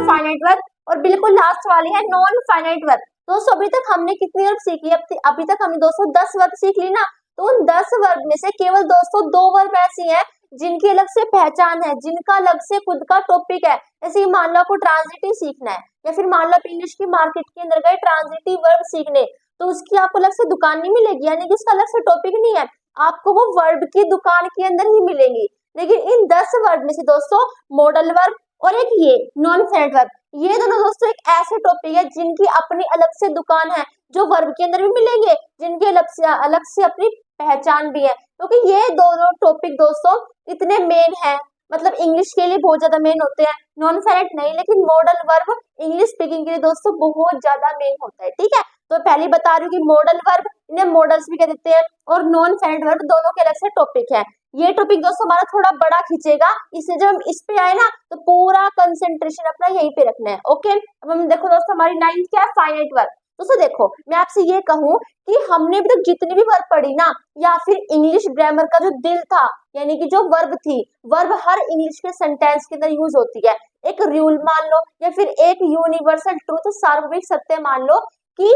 फाइनाइट वर्ब, और बिल्कुल लास्ट वाली है नॉन फाइनाइट वर्ब। दोस्तों अभी तक हमने कितनी वर्ब सीखी है, अभी तक हमने दोस्तों 10 वर्ब सीख ली ना। तो उन 10 वर्ब में से केवल दोस्तों 2 वर्ब ऐसी हैं जिनकी अलग से पहचान है, जिनका अलग से खुद का टॉपिक है। जैसे मान लो आपको ट्रांजिटिव सीखना है, या फिर मान लो आप इंग्लिश की मार्केट के अंदर गए ट्रांजिटिव वर्ब सीखने, तो उसकी आपको अलग से दुकान नहीं मिलेगी, यानी कि उसका अलग से टॉपिक नहीं है, आपको वो वर्ब की दुकान के अंदर ही मिलेंगी। लेकिन इन 10 वर्ब में से दोस्तों मॉडल वर्ब और एक ये नॉन फाइनाइट वर्ब, ये दोनों दोस्तों एक ऐसे टॉपिक है जिनकी अपनी अलग से दुकान है, जो वर्ब के अंदर भी मिलेंगे, जिनकी अलग से अपनी पहचान भी है। क्योंकि ये दोनों टॉपिक दोस्तों इतने मेन है, मतलब इंग्लिश के लिए बहुत ज्यादा मेन होते हैं, नॉन फाइनाइट नहीं, लेकिन मॉडल वर्ब इंग्लिश स्पीकिंग के लिए दोस्तों बहुत ज्यादा मेन होता है, ठीक है। तो पहले बता रही हूँ कि मॉडल वर्ब, इन्हें मॉडल्स भी कह देते हैं, और नॉन फाइनाइट वर्ब, दोनों के अलग से टॉपिक है। ये टॉपिक दोस्तों हमारा थोड़ा बड़ा खींचेगा, इसलिए जब हम इस पे आए ना तो पूरा कंसंट्रेशन अपना यहीं पे रखना है, ओके। अब हम देखो दोस्तों हमारी 9th क्या है, फाइनाइट वर्ब। दोस्तों देखो मैं आपसे ये कहूँ कि हमने भी तो जितनी भी वर्ब पढ़ी ना, या फिर इंग्लिश ग्रामर का जो दिल था, यानी कि जो वर्ब थी, वर्ब हर इंग्लिश के सेंटेंस के अंदर यूज होती है। एक रूल मान लो, या फिर एक यूनिवर्सल ट्रूथ, सार्वभौमिक सत्य मान लो कि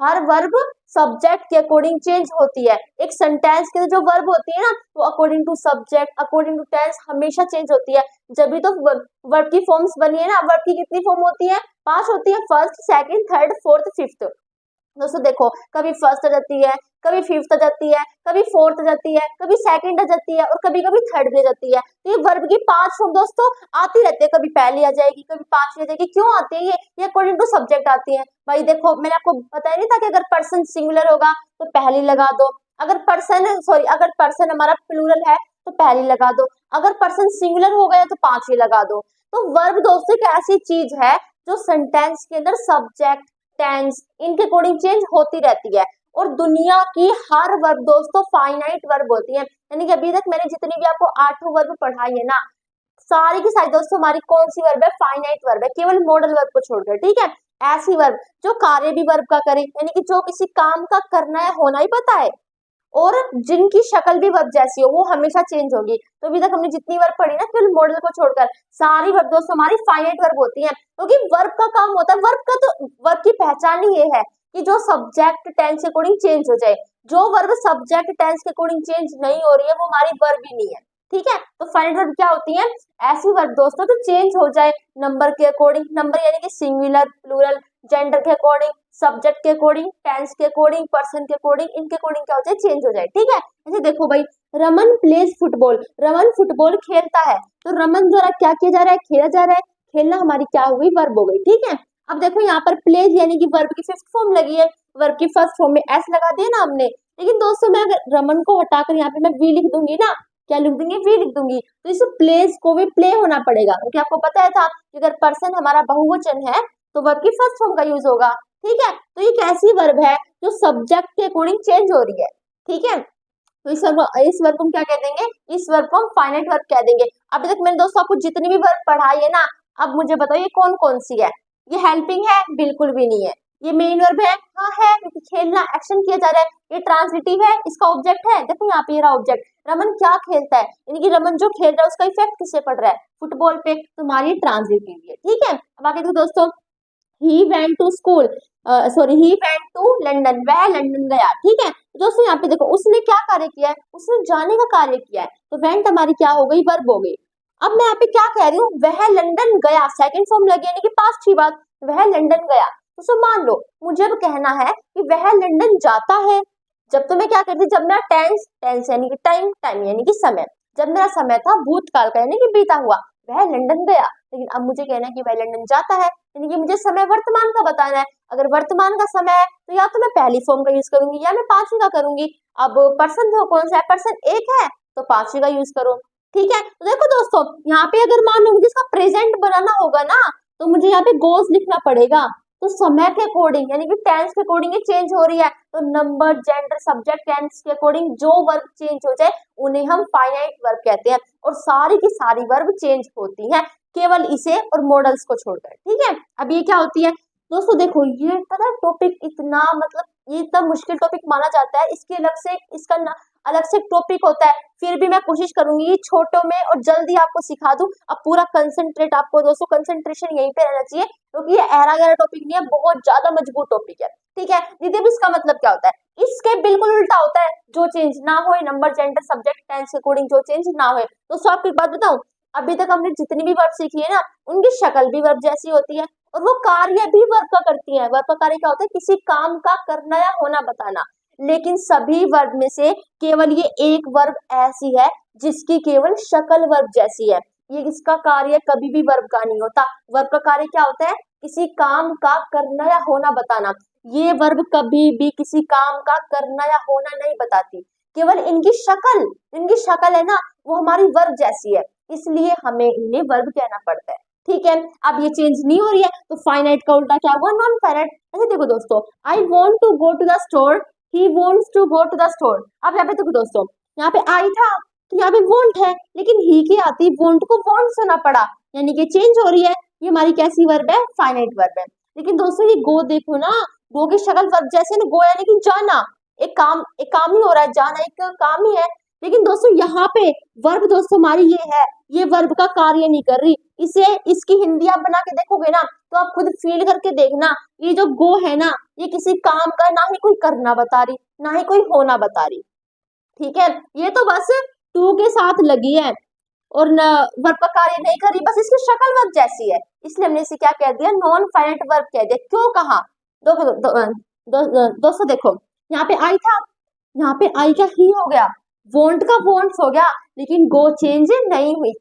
हर वर्ब सब्जेक्ट के अकॉर्डिंग चेंज होती है। एक सेंटेंस के जो वर्ब होती है ना, वो according to subject, according to tense हमेशा चेंज होती है। जब भी तो वर्ब की फॉर्म्स बनी है ना, वर्ब की कितनी फॉर्म होती है, 5 होती है, first, second, third, fourth, fifth. दोस्तों देखो कभी फर्स्ट आ जाती है, कभी फिफ्थ आ जाती है, कभी फोर्थ आ जाती है, कभी सेकंड आ जाती है, और कभी कभी थर्ड भी आ जाती है। तो ये वर्ब की 5 फॉर्म दोस्तों आती रहती है, कभी पहली आ जाएगी, कभी 5वीं आ जाएगी। क्यों आती है ये अकॉर्डिंग टू सब्जेक्ट आती है। भाई देखो मैंने आपको बताया नहीं था कि अगर पर्सन सिंगुलर होगा तो पहली लगा दो, अगर पर्सन हमारा प्लूरल है तो पहली लगा दो, अगर पर्सन सिंगुलर हो गया तो 5वीं लगा दो। तो वर्ब दोस्तों एक ऐसी चीज है जो सेंटेंस के अंदर सब्जेक्ट, टेंस, इनके अकॉर्डिंग चेंज होती रहती है। और दुनिया की हर वर्ब दोस्तों फाइनाइट वर्ब होती है, यानी कि अभी तक मैंने जितनी भी आपको 8 वर्ब पढ़ाई है ना, सारी की सारी दोस्तों हमारी कौन सी वर्ब है, फाइनाइट वर्ब है, केवल मॉडल वर्ब को छोड़कर, ठीक है। ऐसी वर्ब जो कार्य भी वर्ब का करे, यानी कि जो किसी काम का करना है, होना ही पता है, और जिनकी शक्ल भी वर्ब जैसी हो, वो हमेशा चेंज होगी। तो अभी तक हमने जितनी वर्ब पढ़ी ना, केवल मॉडल को छोड़कर सारी वर्ब दोस्तों हमारी फाइनाइट वर्ब होती हैं, क्योंकि वर्ब का काम होता है, वर्ब की पहचान ही ये है कि जो सब्जेक्ट टेंस के अकॉर्डिंग चेंज हो जाए। जो वर्ब सब्जेक्ट टेंस के अकॉर्डिंग चेंज नहीं हो रही है, वो हमारी वर्ब ही नहीं है, ठीक है। तो फाइनाइट वर्ब क्या होती है, ऐसी वर्ब दोस्तों जो चेंज हो जाए नंबर के अकॉर्डिंग, नंबर यानी कि सिंगुलर, प्लूरल, जेंडर के अकॉर्डिंग, सब्जेक्ट के अकॉर्डिंग, टेंस के अकॉर्डिंग, पर्सन के अकॉर्डिंग, इनके अकॉर्डिंग क्या हो जाए, चेंज हो जाए। ठीक है, जैसे देखो भाई, Raman plays football, Raman football खेलता है, तो रमन द्वारा क्या किया जा रहा है, खेला जा रहा है। खेलना हमारी क्या हो गई, वर्ब हो गई। ठीक है, अब देखो यहाँ पर प्लेज यानी कि वर्ब की फिफ्थ फॉर्म लगी है, वर्ब की फर्स्ट फॉर्म में एस लगा दिया ना हमने। लेकिन दोस्तों मैं अगर रमन को हटाकर यहाँ पे मैं वी लिख दूंगी ना, क्या लिख दूंगी, वी लिख दूंगी, तो इस प्लेज को भी प्ले होना पड़ेगा, क्योंकि आपको पता है था कि अगर पर्सन हमारा बहुवचन है तो वर्ब की फर्स्ट फॉर्म का यूज होगा। ठीक है, तो ये कैसी वर्ब है जो सब्जेक्ट के अकॉर्डिंग चेंज हो रही है। ठीक है, तो इस वर्ब को हम क्या कह देंगे, इस वर्ब को हम फाइनाइट वर्ब कह देंगे। अभी तक मैंने दोस्तों आपको जितनी भी वर्ब पढ़ाई है ना, अब मुझे बताओ ये कौन कौन सी है। ये हेल्पिंग है, बिल्कुल भी नहीं है। ये मेन वर्ब है, हाँ है, क्योंकि खेलना एक्शन किया जा रहा है। ये ट्रांसिटिव है, इसका ऑब्जेक्ट है, देखो यहाँ पे ये रहा ऑब्जेक्ट, रमन क्या खेलता है, यानी कि रमन जो खेल रहा है उसका इफेक्ट किससे पड़ रहा है, फुटबॉल पे, तुम्हारी ट्रांसिटिव है। ठीक है, अब आगे देखो दोस्तों, he went to school, sorry he went to London, वह लंदन गया। ठीक है, दोस्तों यहाँ पे देखो उसने क्या कार्य किया है, उसने जाने का कार्य किया है, तो वेंट हमारी क्या हो गई, वर्ब हो गई। अब मैं यहाँ पे क्या कह रही हूँ, वह लंदन गया, सेकंड फॉर्म लगी यानी कि पास्ट की बात, वह लंदन गया। तो सो मान लो मुझे अब कहना है कि वह लंदन जाता है, जब तो मैं क्या करती, जब मेरा टेंस, टेंस यानी कि टाइम, टाइम यानी कि समय, जब मेरा समय था भूतकाल का यानी कि बीता हुआ, वह लंदन गया। लेकिन अब मुझे कहना है कि वह लंदन जाता है, यानी कि मुझे समय वर्तमान का बताना है। अगर वर्तमान का समय है तो या तो मैं पहली फॉर्म का यूज करूंगी या मैं पांचवी का करूंगी। अब पर्सन जो कौन सा है, पर्सन एक है, तो पांचवी का यूज करो। ठीक है, तो देखो दोस्तों यहाँ पे अगर मान लो मुझे इसका प्रेजेंट बनाना होगा ना, तो मुझे यहाँ पे गोज लिखना पड़ेगा। तो समय के अकॉर्डिंग यानी कि टेंस के अकॉर्डिंग ये चेंज हो रही है, तो नंबर, जेंडर, सब्जेक्ट, टेंस के अकॉर्डिंग जो वर्ब चेंज हो जाए उन्हें हम फाइनाइट वर्ब कहते हैं। और सारी की सारी वर्ब चेंज होती है, केवल इसे और मॉडल्स को छोड़कर। ठीक है, अब ये क्या होती है दोस्तों, देखो ये पता है टॉपिक इतना, मतलब ये इतना मुश्किल टॉपिक माना जाता है, इसके अलग से, इसका अलग से टॉपिक होता है। फिर भी मैं कोशिश करूंगी छोटों में और जल्दी आपको सिखा दूं। अब पूरा कंसंट्रेट आपको दोस्तों, कंसंट्रेशन यहीं पे रहना चाहिए, क्योंकि ये ऐरा गैरा टॉपिक नहीं है, बहुत ज्यादा मजबूत टॉपिक है। ठीक है दीदी, अब इसका मतलब क्या होता है, इसके बिल्कुल उल्टा होता है, जो चेंज ना हो, नंबर, जेंडर, सब्जेक्ट, टेंस के अकॉर्डिंग जो चेंज ना हो। तो सबको एक बात बताऊं, अभी तक हमने जितनी भी वर्ब सीखी है ना, उनकी शक्ल भी वर्ब जैसी होती है और वो कार्य भी वर्ब का करती है। वर्ब का कार्य क्या होता है, किसी काम का करना या होना बताना। लेकिन सभी वर्ब में से केवल ये एक वर्ब ऐसी है जिसकी केवल शक्ल वर्ब जैसी है, ये इसका कार्य कभी भी वर्ब का नहीं होता। वर्ब का कार्य क्या होता है, किसी काम का करना या होना बताना। ये वर्ब कभी भी किसी काम का करना या होना नहीं बताती, केवल इनकी शक्ल है ना, वो हमारी वर्ब जैसी है, इसलिए हमें इन्हें वर्ब कहना पड़ता है। ठीक है, अब ये चेंज नहीं हो रही है, तो फाइनाइट का उल्टा क्या हुआ, नॉन फाइनाइट। ऐसे देखो दोस्तों, I want to go to the store, he wants to go to the store. अब यहाँ पे देखो दोस्तों, यहाँ पे आई था तो यहाँ पे वॉन्ट है, लेकिन ही की आती वॉन्ट को वॉन्ट्स होना पड़ा, यानी कि चेंज हो रही है। ये हमारी कैसी वर्ब है, फाइनाइट वर्ब है। लेकिन दोस्तों ये गो देखो ना, गो की शक्ल वर्ब जैसे ना, गो यानी कि जाना, एक काम ही हो रहा है, जाना एक काम ही है। लेकिन दोस्तों यहाँ पे वर्ब दोस्तों हमारी ये है, ये वर्ब का कार्य नहीं कर रही। इसे, इसकी हिंदी आप बना के देखोगे ना, तो आप खुद फील करके देखना, ये जो गो है ना, ये किसी काम का ना ही कोई करना बता रही, ना ही कोई होना बता रही। ठीक है, ये तो बस टू के साथ लगी है और न वर्ब का कार्य नहीं कर रही, बस इसकी शक्ल वर्ब जैसी है, इसलिए हमने इसे क्या कह दिया, नॉन फाइनाइट वर्ब कह दिया। क्यों कहा, दोस्तों देखो, यहाँ पे आई था, यहाँ पे आई का ही हो गया, वॉन्ट का वॉन्ट्स हो गया, लेकिन गो चेंज नहीं हुई।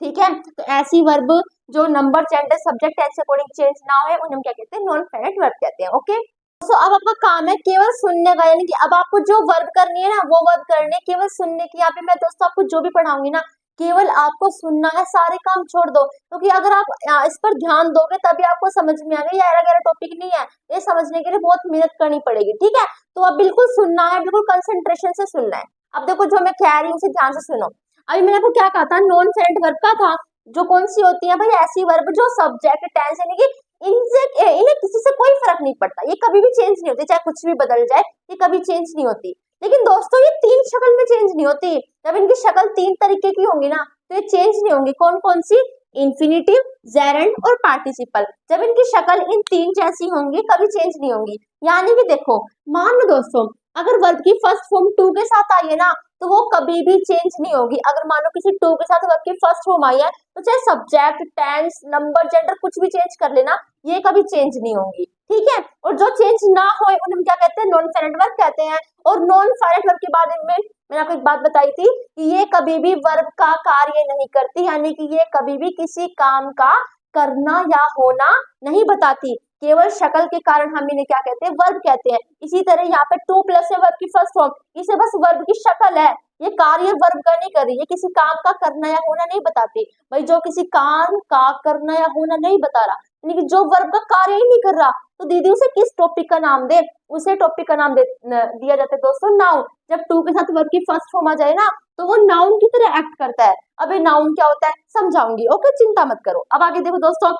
ठीक है, तो ऐसी वर्ब जो नंबर, जेंडर, सब्जेक्ट, टेंस के अकॉर्डिंग चेंज ना हो, उन्हें हम क्या कहते हैं, नॉन फाइनाइट वर्ब कहते हैं। ओके, तो अब आपका काम है केवल सुनने का, यानी कि अब आपको जो वर्ब करनी है ना, वो वर्ब करनी है, केवल सुनने की। यहाँ पे मैं दोस्तों आपको जो भी पढ़ाऊंगी ना, केवल आपको सुनना है, सारे काम छोड़ दो, क्योंकि अगर आप इस पर ध्यान दोगे तभी आपको समझ में आएगा। ये ऐरा गैरा टॉपिक नहीं है, ये समझने के लिए बहुत मेहनत करनी पड़ेगी। ठीक है, तो अब बिल्कुल सुनना है, बिल्कुल कंसंट्रेशन से सुनना है। अब देखो जो मैं कह रही हूँ उसे ध्यान से सुनो। अभी मैंने आपको क्या कहा था, नॉन फाइनाइट वर्ब का था, जो कौन सी होती है भाई, ऐसी वर्ब जो सब्जेक्ट, टेंस यानी कि इन्हें किसी से कोई फर्क नहीं पड़ता, ये कभी भी चेंज नहीं होती, चाहे कुछ भी बदल जाए, ये कभी चेंज नहीं होती। लेकिन दोस्तों ये तीन शक्ल में चेंज नहीं होती, जब इनकी शक्ल तीन तरीके की होंगी ना, तो ये चेंज नहीं होंगी। कौन कौन सी, इन्फिनिटिव, जेरेंड और पार्टिसिपल। जब इनकी शक्ल इन तीन जैसी होंगी, कभी चेंज नहीं होंगी। यानी कि देखो, मान लो दोस्तों, अगर वर्ब की फर्स्ट फॉर्म टू के साथ आई है ना, तो वो कभी भी चेंज नहीं होगी। अगर मानो किसी टू के साथ वर्ब की फर्स्ट फॉर्म आई है, तो चाहे सब्जेक्ट, टेंस, नंबर, जेंडर कुछ भी चेंज कर लेना, ये कभी चेंज नहीं होंगी। ठीक है, और जो चेंज ना हो उन्हें क्या कहते हैं, नॉन फाइनाइट वर्ब कहते हैं। और नॉन फाइनाइट वर्ब के बारे में मैंने आपको एक बात बताई थी कि ये कभी भी वर्ब का कार्य नहीं करती, यानी कि ये कभी भी किसी काम का करना या होना नहीं बताती, केवल शक्ल के कारण हम इन्हें क्या कहते हैं, वर्ब कहते हैं। इसी तरह यहाँ पे टू प्लस है वर्ब की फर्स्ट फॉर्म, इसे बस वर्ब की शक्ल है, ये कार्य वर्ब का नहीं कर रही, ये किसी काम का करना या होना नहीं बताती। भाई जो किसी काम का करना या होना नहीं बता रहा, यानी कि जो वर्ब का कार्य ही नहीं कर रहा, तो दीदी उसे किस टॉपिक का नाम दे, उसे टॉपिक का नाम दिया जाता है दोस्तों नाउन। जब टू के साथ वर्ब की फर्स्ट फॉर्म आ जाए ना, तो वो नाउन की तरह एक्ट करता है। अब ये नाउन क्या होता है समझाऊंगी, ओके, चिंता मत करो। अब आगे देखो दोस्तों,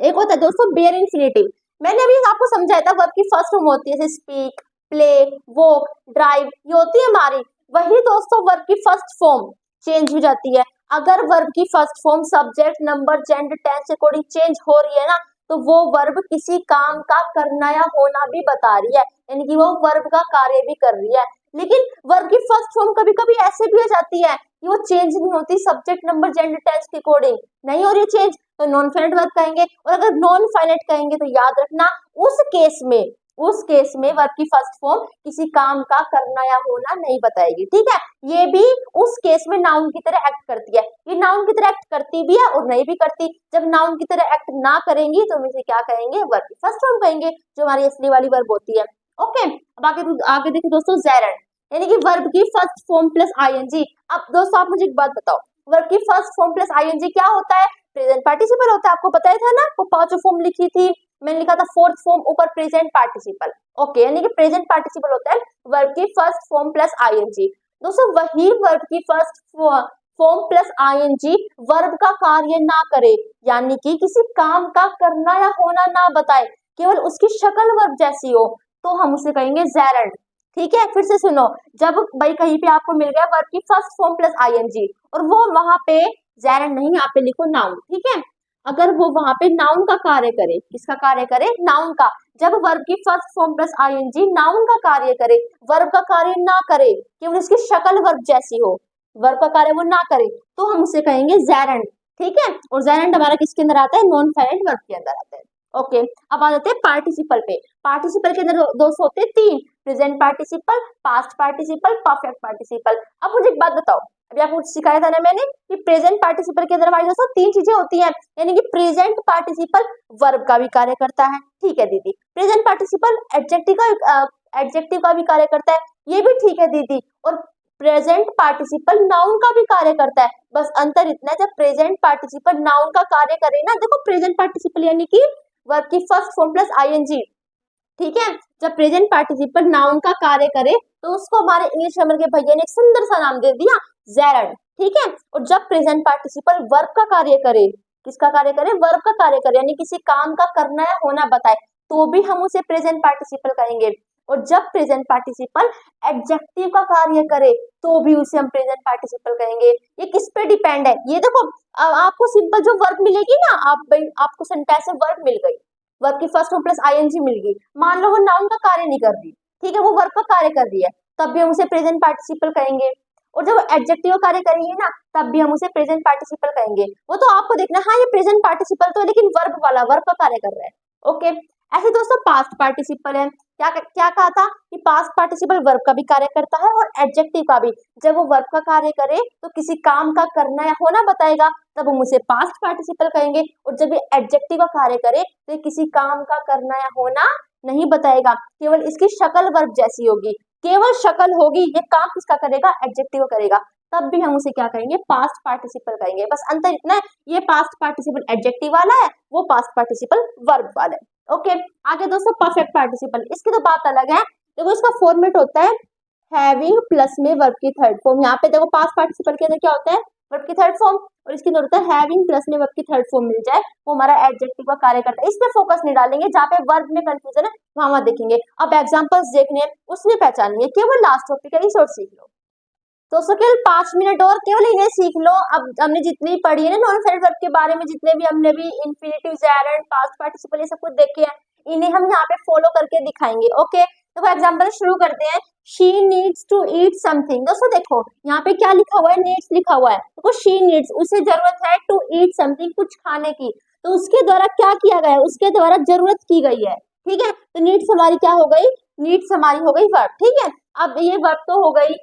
एक होता है दोस्तों बेयर इन्फिनेटिव। मैंने अभी आपको समझाया था वर्ब की फर्स्ट फॉर्म होती है जैसे स्पीक, प्ले, वॉक, ड्राइव, ये होती है हमारी। वही दोस्तों वर्ब की फर्स्ट फॉर्म चेंज हो जाती है। अगर वर्ब की first form subject, number, gender, tense के अकॉर्डिंग चेंज हो रही है ना, तो वो वर्ब किसी काम का करना या होना भी बता रही है, यानी कि वो वर्ब का कार्य भी कर रही है। लेकिन वर्ब की फर्स्ट फॉर्म कभी कभी ऐसे भी हो जाती है कि वो चेंज नहीं होती सब्जेक्ट, नंबर, जेंडर, टेंस के अकॉर्डिंग, नहीं हो रही चेंज, तो नॉन फाइनाइट वर्ब कहेंगे। और अगर नॉन फाइनाइट कहेंगे तो याद रखना उस केस में वर्ब की फर्स्ट फॉर्म किसी काम का करना या होना नहीं बताएगी, ठीक है। ये भी उस केस में नाउन की तरह एक्ट करती है, ये नाउन की तरह एक्ट करती भी है और नहीं भी करती। जब नाउन की तरह एक्ट ना करेंगी तो हम इसे क्या कहेंगे, वर्ब की फर्स्ट फॉर्म कहेंगे, जो हमारी असली वाली वर्ब होती है। ओके, अब आगे देखिए दोस्तों जेरंड, यानी कि वर्ब की फर्स्ट फॉर्म प्लस आईएनजी। अब दोस्तों आप मुझे एक बात बताओ, वर्ब की फर्स्ट फॉर्म प्लस आईएनजी क्या होता है, प्रेजेंट पार्टिसिपल होता है। आपको बताया था ना, वो पांचों फॉर्म लिखी थी, मैंने लिखा था फोर्थ फॉर्म ऊपर प्रेजेंट पार्टिसिपल। ओके, यानी कि प्रेजेंट पार्टिसिपल होता है वर्ब की फर्स्ट फॉर्म प्लस आईएनजी। दोस्तों वही वर्ब की first form plus ING verb का कार्य ना करे, यानी कि किसी काम का करना या होना ना बताए, केवल उसकी शक्ल वर्ब जैसी हो, तो हम उसे कहेंगे जेरंड, ठीक है। फिर से सुनो, जब भाई कहीं पे आपको मिल गया वर्ब की फर्स्ट फॉर्म प्लस आईएनजी और वो वहां पे जेरंड नहीं, यहाँ पे लिखो नाउन, ठीक है। अगर वो वहां पे नाउन का कार्य करे, किसका कार्य करे, नाउन का। जब वर्ब की first form plus ING noun का कार्य करे, वर्ब का कार्य ना करे, केवल उसकी शक्ल वर्ब जैसी हो, वर्ब का कार्य वो ना करे, तो हम उसे कहेंगे जेरंड, ठीक है। और जेरंड हमारा किसके अंदर आता है, नॉन फाइनाइट वर्ब के अंदर आता है। ओके, अब आ जाते हैं पार्टिसिपल पे। पार्टिसिपल के अंदर दोस्तों होते हैं तीन, present participle, past participle, perfect participle. अब मुझे एक बात बताओ, अभी आपको सिखाया था ना मैंने कि प्रेजेंट पार्टिसिपल के अंदर हमारी दोस्तों तीन चीजें होती हैं, यानी कि प्रेजेंट पार्टिसिपल वर्ब का भी कार्य करता है, ठीक है दीदी। प्रेजेंट पार्टिसिपल एडजेक्टिव का भी कार्य करता है, ये भी ठीक है दीदी। और प्रेजेंट पार्टिसिपल नाउन का भी कार्य करता है, बस अंतर इतना है, जब प्रेजेंट पार्टिसिपल नाउन का कार्य करे ना, देखो प्रेजेंट पार्टिसिपल यानी कि वर्ब की फर्स्ट फॉर्म प्लस आईएनजी, ठीक है। जब प्रेजेंट पार्टिसिपल नाउन का कार्य करे तो उसको हमारे इंग्लिश ग्रामर के भैया ने एक सुंदर सा नाम दे दिया, जेरंड, ठीक है। और जब प्रेजेंट पार्टिसिपल वर्ब का कार्य करे, किसका कार्य करे, वर्ब का कार्य करे, यानी किसी काम का करना या होना बताए, तो भी हम उसे प्रेजेंट पार्टिसिपल कहेंगे। और जब प्रेजेंट पार्टिसिपल एडजेक्टिव का कार्य करे, तो भी उसे हम प्रेजेंट पार्टिसिपल कहेंगे। ये किस पे डिपेंड है, ये देखो आपको सिंपल जो वर्ब मिलेगी ना, आपको सेंटेंस में वर्ब मिल गई, वर्ब की फर्स्ट फॉर्म प्लस आईएनजी मिल गई, मान लो वो नाउन का कार्य नहीं कर रही, ठीक है, वो वर्ब का कार्य कर रही है, तब भी हम उसे प्रेजेंट पार्टिसिपल कहेंगे। और जब एडजेक्टिव कार्य करेंगे ना, तब भी हम उसे प्रेजेंट पार्टिसिपल कहेंगे। वो तो आपको देखना, हाँ ये प्रेजेंट पार्टिसिपल तो है, लेकिन वर्ब वाला, वर्ब का कार्य कर रहा है। ओके, ऐसे दोस्तों पास्ट पार्टिसिपल है, क्या कहा था कि पास्ट पार्टिसिपल वर्ब का भी कार्य करता है और एडजेक्टिव का भी। जब वो वर्ब का कार्य करे तो किसी काम का करना या होना बताएगा, तब हम उसे पास्ट पार्टिसिपल कहेंगे। और जब ये एडजेक्टिव का कार्य करे तो किसी काम का करना या होना नहीं बताएगा, केवल इसकी शक्ल वर्ब जैसी होगी, केवल शक्ल होगी, ये काम किसका करेगा, एडजेक्टिव करेगा, तब भी हम उसे क्या कहेंगे, पास्ट पार्टिसिपल कहेंगे। बस अंतर इतना है, ये पास्ट पार्टिसिपल एडजेक्टिव वाला है, वो पास्ट पार्टिसिपल वर्ब वाला है। ओके, आगे दोस्तों परफेक्ट पार्टिसिपल, इसकी तो बात अलग है। देखो इसका फॉर्मेट होता है हैविंग प्लस में वर्ब की थर्ड फॉर्म। यहाँ पे देखो पास्ट पार्टिसिपल के अंदर क्या होता है, वर्ब की थर्ड फॉर्म, और इसके अंदर होता है हैविंग प्लस में वर्ब की थर्ड फॉर्म मिल जाए, वो हमारा एडजेक्टिव का कार्य करता है। इस पे फोकस नहीं डालेंगे, जहाँ पे वर्ब में कंफ्यूजन है वहां देखेंगे। अब एग्जांपल्स देखने हैं, उसमें पहचानेंगे, केवल लास्ट टॉपिक है, इस और सीख लो दोस्तों, केवल 5 मिनट और, केवल इन्हें सीख लो। अब हमने जितनी पढ़ी है ना नॉन फाइनाइट वर्ब के बारे में, जितने भी हमने भी इन्फिनेटिव, जेरंड, पास्ट पार्टिसिपल, ये सब कुछ देखे हैं, इन्हें हम यहाँ पे फॉलो करके दिखाएंगे। ओके, देखो एग्जांपल शुरू करते हैं। She needs to eat something. दोस्तों देखो यहाँ पे क्या लिखा हुआ है, नीड्स लिखा हुआ है। देखो शी नीड्स, उसे जरूरत है, टू ईट समथिंग, कुछ खाने की, तो उसके द्वारा क्या किया गया है, उसके द्वारा जरूरत की गई है, ठीक है। तो नीड्स हमारी क्या हो गई, नीड्स हमारी हो गई वर्ब, ठीक है। अब ये वर्ब तो हो गई।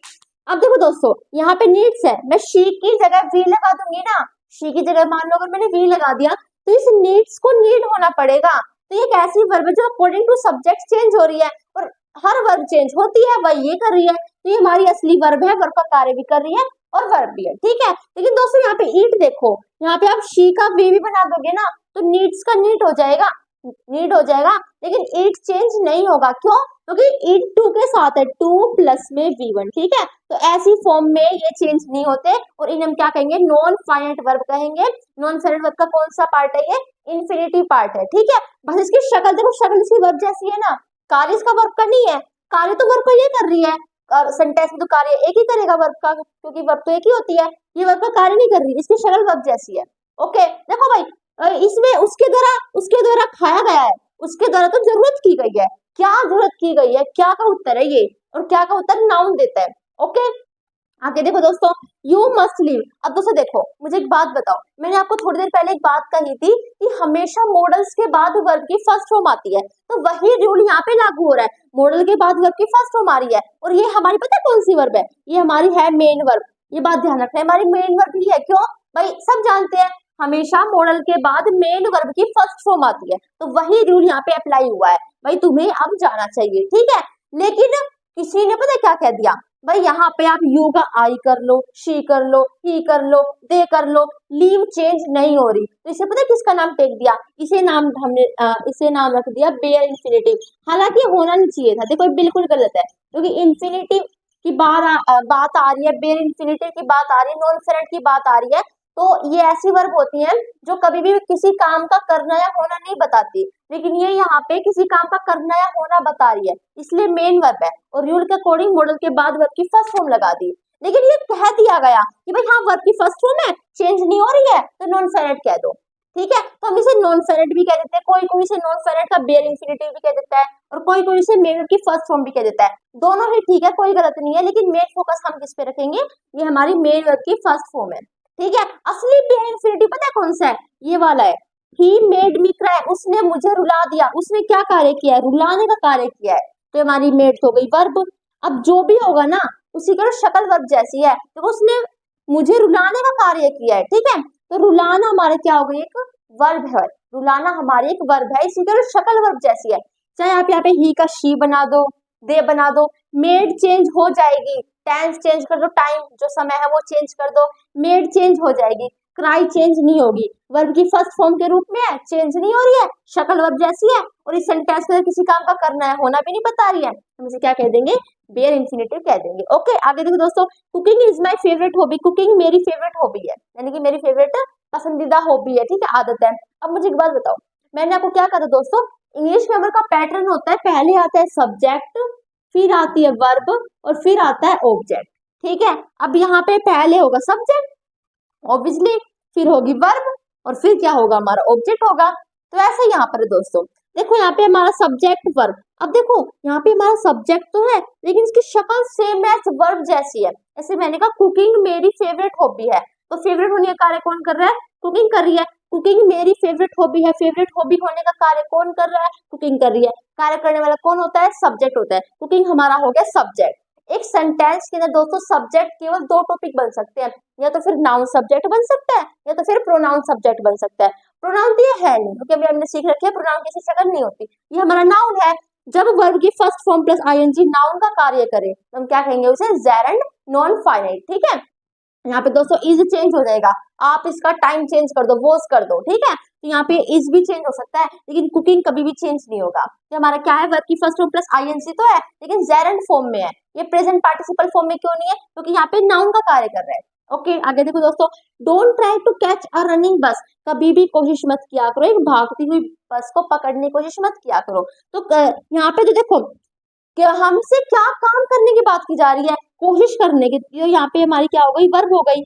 अब देखो दोस्तों, यहाँ पे नीड्स है, मैं शी की जगह वी लगा दूंगी ना, शी की जगह मान लो अगर मैंने वी लगा दिया तो इस नीड्स को नीड होना पड़ेगा। तो ये एक ऐसी वर्ब है जो अकॉर्डिंग टू सब्जेक्ट चेंज हो रही है, और हर वर्ब चेंज होती है, वही ये कर रही है, तो ये हमारी असली वर्ब है, वर्ब का कार्य भी कर रही है और वर्ब भी है, ठीक है। लेकिन दोस्तों यहाँ पे ईट देखो, यहाँ पे आप शी का वी भी बना दोगे ना तो नीड्स का नीड हो जाएगा, नीड हो जाएगा, लेकिन ईट चेंज नहीं होगा, क्यों? क्योंकि ईट टू के साथ है, टू प्लस में वी1, ठीक है। तो ऐसी फॉर्म में ये चेंज नहीं होते और इन्हें हम क्या कहेंगे, नॉन फाइनाइट वर्ब कहेंगे। नॉन फाइनाइट वर्ब का कौन सा पार्ट है, ये इंफिनिटिव पार्ट है, ठीक है। बस इसकी शक्ल देखो, शक्ल इसकी वर्ब जैसी है ना, कार्य इसका वर्ब का नहीं है, कार्य तो वर्ब को ये कर रही है, और सेंटेंस में तो कार्य एक ही करेगा वर्ब का, क्योंकि वर्ब तो एक ही होती है, ये वर्ब का कार्य नहीं कर रही, इसकी शक्ल वर्ब जैसी है। ओके देखो भाई, इसमें उसके द्वारा खाया गया है, उसके द्वारा तो जरूरत की गई है, क्या जरूरत की गई है, क्या का उत्तर है ये, और क्या का उत्तर नाउन देता है। ओके आगे देखो दोस्तों, यू मस्ट लीव। अब दोस्तों देखो, मुझे एक बात बताओ, मैंने आपको थोड़ी देर पहले एक बात कही थी कि हमेशा मॉडल्स के बाद वर्ब की फर्स्ट फॉर्म आती है, तो वही रूल यहाँ पे लागू हो रहा है, मॉडल के बाद वर्ब की फर्स्ट फॉर्म आ रही है, और ये हमारी पता है कौन सी वर्ब है, ये हमारी है मेन वर्ब, ये बात ध्यान रखना है, हमारी मेन वर्ब ही है, क्यों भाई, सब जानते हैं हमेशा मॉडल के बाद मेन वर्ब की फर्स्ट फॉर्म आती है, तो वही रूल यहाँ पे अप्लाई हुआ है भाई, तुम्हें अब जाना चाहिए, ठीक है। लेकिन किसी ने पता है क्या कह दिया, भाई यहाँ पे आप यू का आई कर लो, शी कर लो, ही कर लो, दे कर लो, लीव चेंज नहीं हो रही, तो इसे पता है किसका नाम टेक दिया, इसे नाम हमने इसे नाम रख दिया बेयर इन्फिनिटिव। हालांकि होना नहीं चाहिए था, देखो बिल्कुल गलत है, क्योंकि इन्फिनिटिव की बात आ रही है, बेयर इन्फिनिटिव की बात आ रही है, नॉन फेरेंट की बात आ रही है, तो ये ऐसी वर्ब होती हैं जो कभी भी किसी काम का करना या होना नहीं बताती, लेकिन ये यहाँ पे किसी काम का करना या होना बता रही है, इसलिए मेन वर्ब है, और रूल के अकॉर्डिंग मॉडल के बाद वर्ब की फर्स्ट फॉर्म लगा दी। लेकिन ये कह दिया गया कि भाई हाँ वर्ब की फर्स्ट फॉर्म है, चेंज नहीं हो रही है, तो नॉन फेरेंट कह दो, ठीक है। तो हम इसे नॉन फेरेंट भी कह देते हैं, कोई कोई इसे नॉन फेरेंट का बेयर इन्फिनिटिव भी कह देता है, और कोई कोई इसे मेन वर्ब की फर्स्ट फॉर्म भी कह देता है, दोनों ही ठीक है, कोई गलत नहीं है, लेकिन मेन फोकस हम किस पे रखेंगे, ये हमारी मेन वर्ब की फर्स्ट फॉर्म है, ठीक है। असली बेयर इन्फिनिटिव पता है कौन सा है, ये वाला है, ही मेड मी क्राई, उसने मुझे रुला दिया, उसने क्या कार्य किया है, रुलाने का कार्य किया है, तो हमारी मेड तो गई वर्ब। अब जो भी होगा ना उसी का शक्ल वर्ब जैसी है, तो उसने मुझे रुलाने का कार्य किया है, ठीक है, तो रुलाना हमारे क्या हो गई, एक वर्ब है, रुलाना हमारी एक वर्ब है, इसी का शक्ल वर्ब जैसी है, चाहे आप यहाँ पे ही का शी बना दो, दे बना दो, मेड चेंज हो जाएगी, टेंस चेंज कर दो, टाइम जो समय है वो चेंज कर दो, मेड चेंज हो जाएगी, क्राई चेंज नहीं होगी, वर्ब की फर्स्ट फॉर्म के रूप में है, चेंज नहीं हो रही है, शक्ल वर्ब जैसी है, और इस सेंटेंस में किसी काम का करना है होना भी नहीं बता रही है, हम इसे क्या कह देंगे, बेयर इन्फिनिटिव कह देंगे। ओके आगे देखो दोस्तों, cooking is my favourite hobby, cooking मेरी फेवरेट हॉबी है, यानी कि मेरी फेवरेट पसंदीदा हॉबी है, ठीक है, आदत है। अब मुझे एक बात बताओ, मैंने आपको क्या कहा था दोस्तों, इंग्लिश ग्रामर का पैटर्न होता है, पहले आता है सब्जेक्ट, फिर आती है वर्ब, और फिर आता है ऑब्जेक्ट, ठीक है। अब यहाँ पे पहले होगा सब्जेक्ट ऑब्वियसली, फिर होगी वर्ब, और फिर क्या होगा, हमारा ऑब्जेक्ट होगा, तो ऐसे यहाँ पर दोस्तों देखो, यहाँ पे हमारा सब्जेक्ट वर्ब, अब देखो यहाँ पे हमारा सब्जेक्ट तो है, लेकिन इसकी शक्ल सेम एज वर्ब जैसी है, ऐसे मैंने कहा कुकिंग मेरी फेवरेट हॉबी है, तो फेवरेट होने का कार्य कौन कर रहा है, कुकिंग कर रही है, कुकिंग मेरी फेवरेट हॉबी है, फेवरेट हॉबी होने का कार्य कौन कर रहा है, कुकिंग कर रही है, कार्य करने वाला कौन होता है, सब्जेक्ट होता है, कुकिंग हमारा हो गया सब्जेक्ट। एक सेंटेंस के अंदर दोस्तों सब्जेक्ट केवल दो टॉपिक बन सकते हैं, या तो फिर नाउन सब्जेक्ट बन सकता है, या तो फिर प्रोनाउन सब्जेक्ट बन सकता है। प्रोनाउन तो ये है नहीं, क्योंकि अभी हमने सीख रखी है प्रोनाउन किसी शक्ल नहीं होती, ये हमारा नाउन है, जब वर्ब की first form plus ING noun का कार्य करे तो हम क्या कहेंगे उसे, जेरेंड नॉन फाइनाइट, ठीक है। यहाँ पे दोस्तों इज चेंज हो जाएगा, आप इसका टाइम चेंज कर दो, वॉज कर दो, ठीक है, तो यहाँ पे इज भी चेंज हो सकता है, लेकिन कुकिंग कभी भी चेंज नहीं होगा। ये हमारा क्या है, वर्ब की फर्स्ट फॉर्म प्लस आईएनसी तो है, लेकिन जेरेंड फॉर्म में है, ये प्रेजेंट पार्टिसिपल फॉर्म में क्यों नहीं है, क्योंकि यहाँ पे नाउन का कार्य कर रहा है। ओके आगे देखो दोस्तों, don't try to catch a running bus, कभी भी कोशिश मत किया करो एक भागती हुई बस को पकड़ने की कोशिश मत किया करो। तो यहाँ पे तो देखो कि हमसे क्या काम करने की बात की जा रही है, कोशिश करने की, तो यहाँ पे हमारी क्या हो गई, वर्ब हो गई,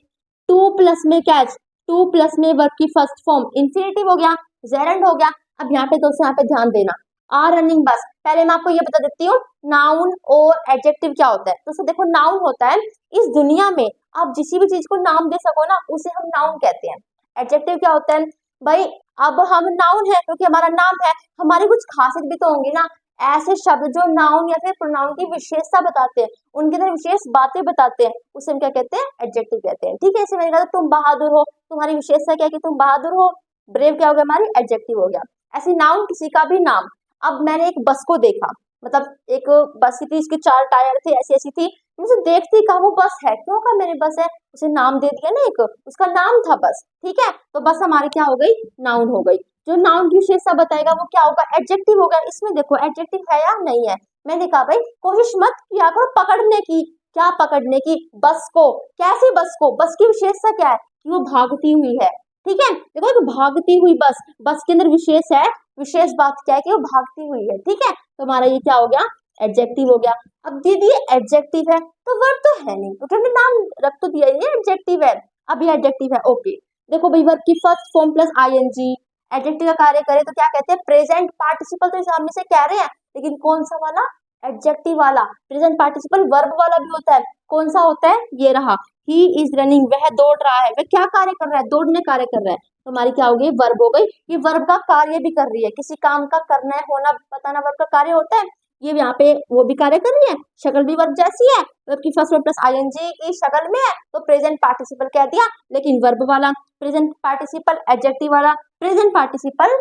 टू प्लस में कैच, टू प्लस में वर्ब की फर्स्ट फॉर्म इन्फिनिटिव हो गया, जेरेंड हो गया। अब यहाँ पे दोस्तों यहाँ पे ध्यान देना, आर रनिंग बस, पहले मैं आपको ये बता देती हूँ नाउन और एडजेक्टिव क्या होता है। दोस्तों देखो नाउन होता है इस दुनिया में आप जिस भी चीज को नाम दे सको ना उसे हम नाउन कहते हैं। एडजेक्टिव क्या होता है, भाई अब हम नाउन है क्योंकि हमारा नाम है, हमारी कुछ खासियत भी तो होंगी ना। ऐसे शब्द जो नाउन या फिर प्रोनाउन की विशेषता बताते हैं, उनके अंदर विशेष बातें बताते हैं, उसे हम क्या कहते हैं? एडजेक्टिव कहते हैं। ठीक है, इसे मैंने कहा तुम बहादुर हो, तुम्हारी विशेषता क्या है कि तुम बहादुर हो। ब्रेव क्या हो गया? हमारी एडजेक्टिव हो गया। ऐसे नाउन किसी का भी नाम। अब मैंने एक बस को देखा, मतलब एक बस थी, इसके 4 टायर थे, ऐसी ऐसी थी, मुझे देखती कहा वो बस है, क्यों कहा मेरी बस है, उसे नाम दे दिया ना, एक उसका नाम था बस। ठीक है, तो बस हमारी क्या हो गई? नाउन हो गई। जो नाउन की विशेषता बताएगा वो क्या होगा? एडजेक्टिव होगा। इसमें देखो एडजेक्टिव है या नहीं है। मैंने कहा भाई कोशिश मत किया करो पकड़ने की। क्या पकड़ने की? बस को। कैसी बस को? बस की विशेषता क्या है? कि वो भागती हुई है। ठीक है, देखो एक भागती हुई बस, बस के अंदर विशेष है, विशेष बात क्या है कि वो भागती हुई है। ठीक है, तो हमारा ये क्या हो गया? एडजेक्टिव हो गया। अब दीदी एडजेक्टिव है तो वर्ब तो है नहीं, तो हमने नाम रख तो दिया, ये एडजेक्टिव है। अब ये एडजेक्टिव है, ओके। देखो भाई वर्ब की first form plus ING adjective का कार्य करे तो क्या कहते हैं? Present participle. तो हम इसे कह रहे हैं, लेकिन कौन सा वाला? एडजेक्टिव वाला। प्रेजेंट पार्टिसिपल वर्ब वाला भी होता है। कौन सा होता है? ये रहा, ही इज रनिंग, वह दौड़ रहा है। वह क्या कार्य कर रहा है? दौड़ने कार्य कर रहा है। तो हमारी क्या हो गई? वर्ब हो गई। ये वर्ब का कार्य भी कर रही है, किसी काम का करना है, होना, बताना वर्ब का कार्य होता है। ये यहाँ पे वो भी कार्य कर रही है, शक्ल भी वर्ब जैसी है, वर्ब की फर्स्ट फॉर्म प्लस आईएनजी की शक्ल में है, तो प्रेजेंट पार्टिसिपल कह दिया। लेकिन वर्ब वाला प्रेजेंट पार्टिसिपल, एडजेक्टिव वाला प्रेजेंट पार्टिसिपल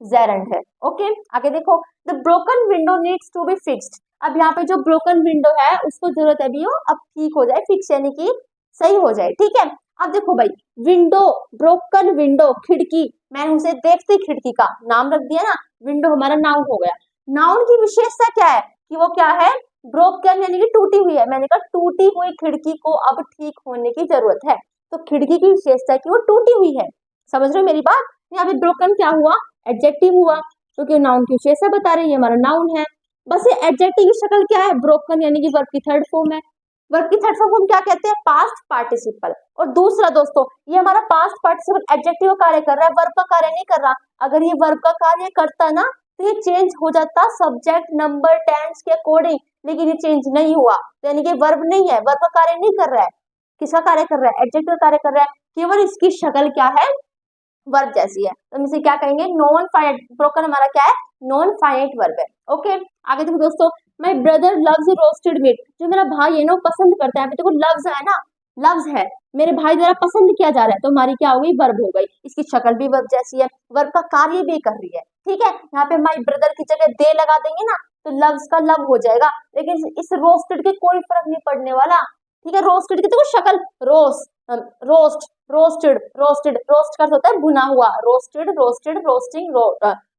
जेरंड है। ओके, आगे देखो, the broken window needs to be fixed. अब यहाँ पे जो ब्रोकन विंडो है उसको जरूरत है भी हो अब ठीक हो जाए, फिक्स यानी कि सही हो जाए। ठीक है, अब देखो भाई विंडो, ब्रोकन विंडो, खिड़की, मैंने उसे देखते खिड़की का नाम रख दिया ना, विंडो हमारा नाउन हो गया। नाउन की विशेषता क्या है? कि वो क्या है? ब्रोकन यानी कि टूटी हुई है। मैंने कहा टूटी हुई खिड़की को अब ठीक होने की जरूरत है, तो खिड़की की विशेषता है कि वो टूटी हुई है। समझ रहे हो मेरी बात? यहाँ पे ब्रोकन क्या हुआ? एडजेक्टिव हुआ, क्योंकि नाउन की विशेषता बता रही है, हमारा नाउन है। बस ये एडजेक्टिव की शक्ल क्या है? ब्रोकन यानी कि वर्ब की थर्ड फॉर्म है। वर्ब की थर्ड फॉर्म हम क्या कहते हैं? Past participle. और दूसरा दोस्तों, ये हमारा पास्ट पार्टिसिपल एडजेक्टिव का कार्य कर रहा है, वर्ब का कार्य नहीं कर रहा। अगर ये वर्ब का कार्य करता ना तो ये चेंज हो जाता सब्जेक्ट नंबर टेंस के अकॉर्डिंग, लेकिन ये चेंज नहीं हुआ, तो यानी कि वर्ब नहीं है, वर्ब का कार्य नहीं कर रहा है। किसका कार्य कर रहा है? एडजेक्टिव का कार्य कर रहा है। केवल इसकी शक्ल क्या है? वर्ब जैसी है, तो हम इसे क्या कहेंगे? Non finite. ब्रोकन हमारा क्या है? नॉन फाइनाइट वर्ब है। ओके, आगे देखो दोस्तों, my brother loves roasted meat. जो मेरा भाई है ना वो पसंद करता है, देखो लव्स है ना, लव्स है, मेरे भाई द्वारा पसंद किया जा रहा है, तो हमारी क्या हो गई? वर्ब हो गई। इसकी शक्ल भी वर्ब जैसी है, वर्ब का कार्य भी कर रही है। ठीक है, यहाँ पे माय ब्रदर की जगह दे लगा देंगे ना तो लव्स का लव हो जाएगा, लेकिन इस रोस्टेड के कोई फर्क नहीं पड़ने वाला। ठीक है, रोस्टेड की देखो शक्ल, roast, roast, roasted, roasted, roast का होता है भुना हुआ, रोस्टेड, रोस्टेड, रोस्टिंग,